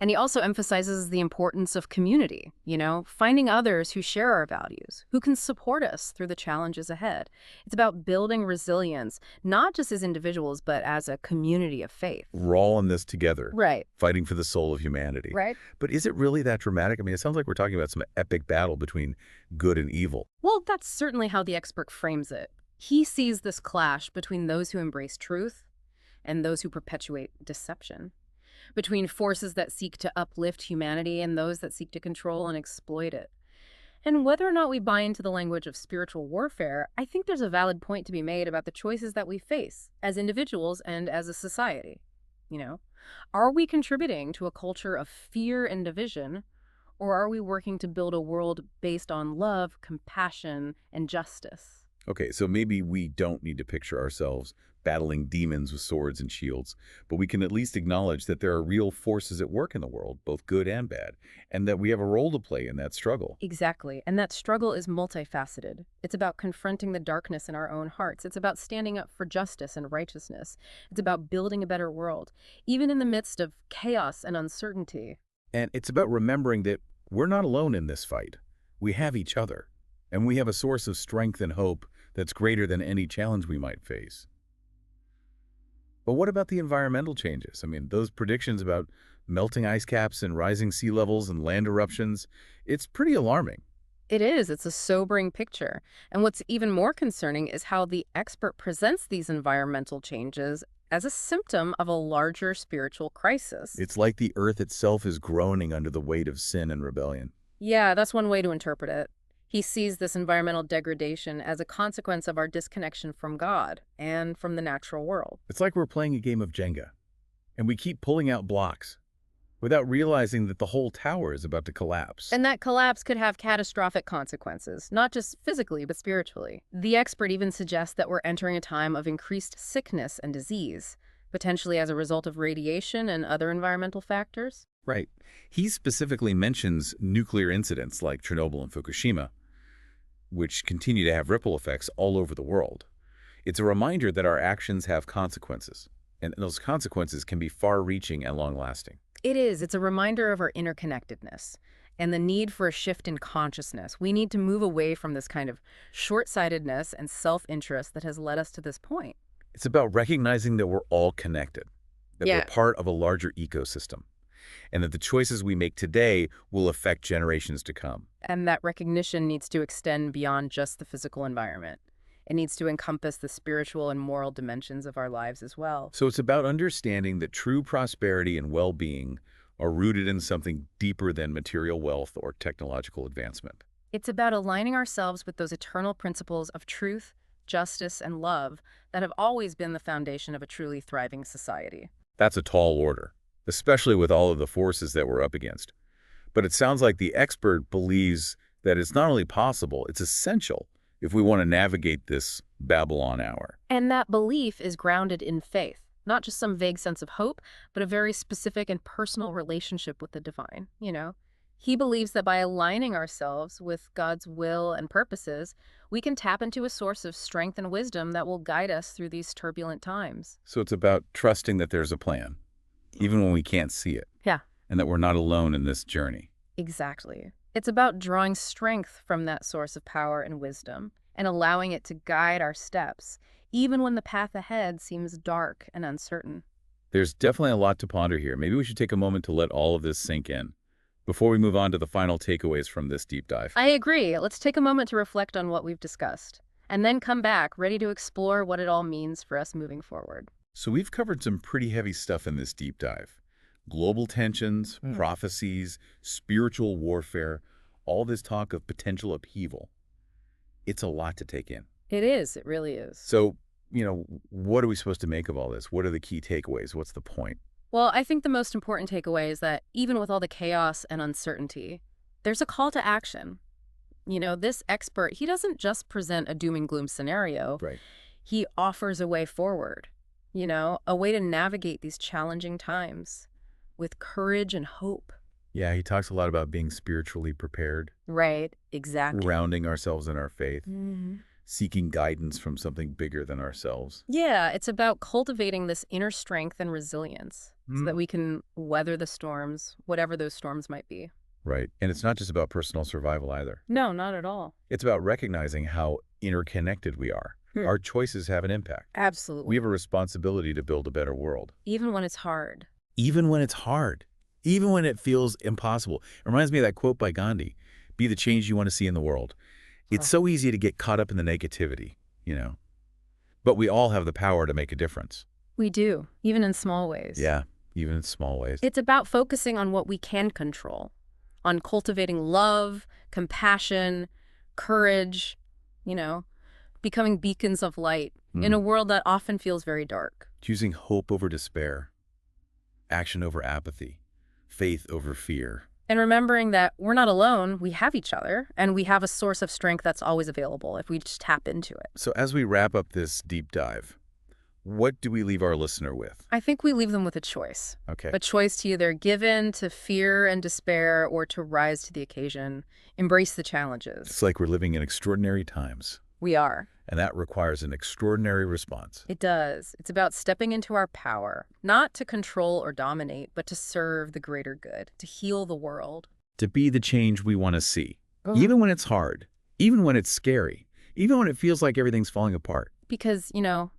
And he also emphasizes the importance of community, finding others who share our values, who can support us through the challenges ahead. It's about building resilience, not just as individuals, but as a community of faith. We're all in this together. Right. Fighting for the soul of humanity. Right. But is it really that dramatic? I mean, it sounds like we're talking about some epic battle between good and evil. Well, that's certainly how the expert frames it. He sees this clash between those who embrace truth and those who perpetuate deception, between forces that seek to uplift humanity and those that seek to control and exploit it. And whether or not we buy into the language of spiritual warfare, I think there's a valid point to be made about the choices that we face as individuals and as a society. Are we contributing to a culture of fear and division, or are we working to build a world based on love, compassion, and justice? Okay, so maybe we don't need to picture ourselves battling demons with swords and shields, but we can at least acknowledge that there are real forces at work in the world, both good and bad, and that we have a role to play in that struggle. Exactly, and that struggle is multifaceted. It's about confronting the darkness in our own hearts. It's about standing up for justice and righteousness. It's about building a better world, even in the midst of chaos and uncertainty. And it's about remembering that we're not alone in this fight. We have each other. And we have a source of strength and hope that's greater than any challenge we might face. But what about the environmental changes? I mean, those predictions about melting ice caps and rising sea levels and land eruptions, it's pretty alarming. It is. It's a sobering picture. And what's even more concerning is how the expert presents these environmental changes as a symptom of a larger spiritual crisis. It's like the earth itself is groaning under the weight of sin and rebellion. Yeah, that's one way to interpret it. He sees this environmental degradation as a consequence of our disconnection from God and from the natural world. It's like we're playing a game of Jenga, and we keep pulling out blocks without realizing that the whole tower is about to collapse. And that collapse could have catastrophic consequences, not just physically, but spiritually. The expert even suggests that we're entering a time of increased sickness and disease, potentially as a result of radiation and other environmental factors. Right. He specifically mentions nuclear incidents like Chernobyl and Fukushima, which continue to have ripple effects all over the world. It's a reminder that our actions have consequences, and those consequences can be far-reaching and long-lasting. It is. It's a reminder of our interconnectedness and the need for a shift in consciousness. We need to move away from this kind of short-sightedness and self-interest that has led us to this point. It's about recognizing that we're all connected, that Yeah. we're part of a larger ecosystem, and that the choices we make today will affect generations to come. And that recognition needs to extend beyond just the physical environment. It needs to encompass the spiritual and moral dimensions of our lives as well. So it's about understanding that true prosperity and well-being are rooted in something deeper than material wealth or technological advancement. It's about aligning ourselves with those eternal principles of truth, justice, and love that have always been the foundation of a truly thriving society. That's a tall order, especially with all of the forces that we're up against. But it sounds like the expert believes that it's not only possible, it's essential if we want to navigate this Babylon hour. And that belief is grounded in faith, not just some vague sense of hope, but a very specific and personal relationship with the divine, He believes that by aligning ourselves with God's will and purposes, we can tap into a source of strength and wisdom that will guide us through these turbulent times. So it's about trusting that there's a plan, even when we can't see it. Yeah. And that we're not alone in this journey. Exactly. It's about drawing strength from that source of power and wisdom and allowing it to guide our steps, even when the path ahead seems dark and uncertain. There's definitely a lot to ponder here. Maybe we should take a moment to let all of this sink in before we move on to the final takeaways from this deep dive. I agree. Let's take a moment to reflect on what we've discussed, and then come back ready to explore what it all means for us moving forward. So we've covered some pretty heavy stuff in this deep dive. Global tensions, prophecies, spiritual warfare, all this talk of potential upheaval. It's a lot to take in. It is. It really is. So, what are we supposed to make of all this? What are the key takeaways? What's the point? Well, I think the most important takeaway is that even with all the chaos and uncertainty, there's a call to action. This expert, he doesn't just present a doom and gloom scenario. Right. He offers a way forward, a way to navigate these challenging times with courage and hope. Yeah, he talks a lot about being spiritually prepared. Right, exactly. Grounding ourselves in our faith. Seeking guidance from something bigger than ourselves. Yeah, it's about cultivating this inner strength and resilience so that we can weather the storms, whatever those storms might be. Right. And it's not just about personal survival either. No, not at all. It's about recognizing how interconnected we are. Our choices have an impact. Absolutely. We have a responsibility to build a better world. Even when it's hard. Even when it's hard. Even when it feels impossible. It reminds me of that quote by Gandhi, "Be the change you want to see in the world." It's so easy to get caught up in the negativity, But we all have the power to make a difference. We do, even in small ways. Yeah, even in small ways. It's about focusing on what we can control, on cultivating love, compassion, courage, becoming beacons of light in a world that often feels very dark. Choosing hope over despair, action over apathy, faith over fear. And remembering that we're not alone, we have each other, and we have a source of strength that's always available if we just tap into it. So as we wrap up this deep dive, what do we leave our listener with? I think we leave them with a choice. Okay. A choice to either give in to fear and despair or to rise to the occasion, embrace the challenges. It's like we're living in extraordinary times. We are. And that requires an extraordinary response. It does. It's about stepping into our power, not to control or dominate, but to serve the greater good, to heal the world. To be the change we want to see, even when it's hard, even when it's scary, even when it feels like everything's falling apart. Because,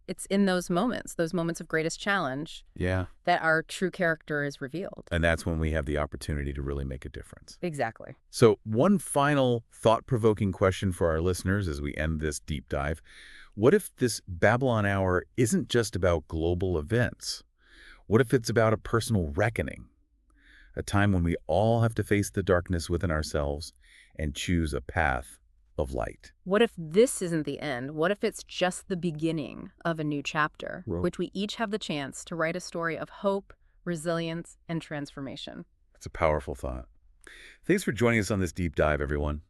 it's in those moments of greatest challenge, Yeah. that our true character is revealed. And that's when we have the opportunity to really make a difference. Exactly. So one final thought-provoking question for our listeners as we end this deep dive. What if this Babylon Hour isn't just about global events? What if it's about a personal reckoning? A time when we all have to face the darkness within ourselves and choose a path of light. What if this isn't the end? What if it's just the beginning of a new chapter, which we each have the chance to write a story of hope, resilience, and transformation? It's a powerful thought. Thanks for joining us on this deep dive, everyone.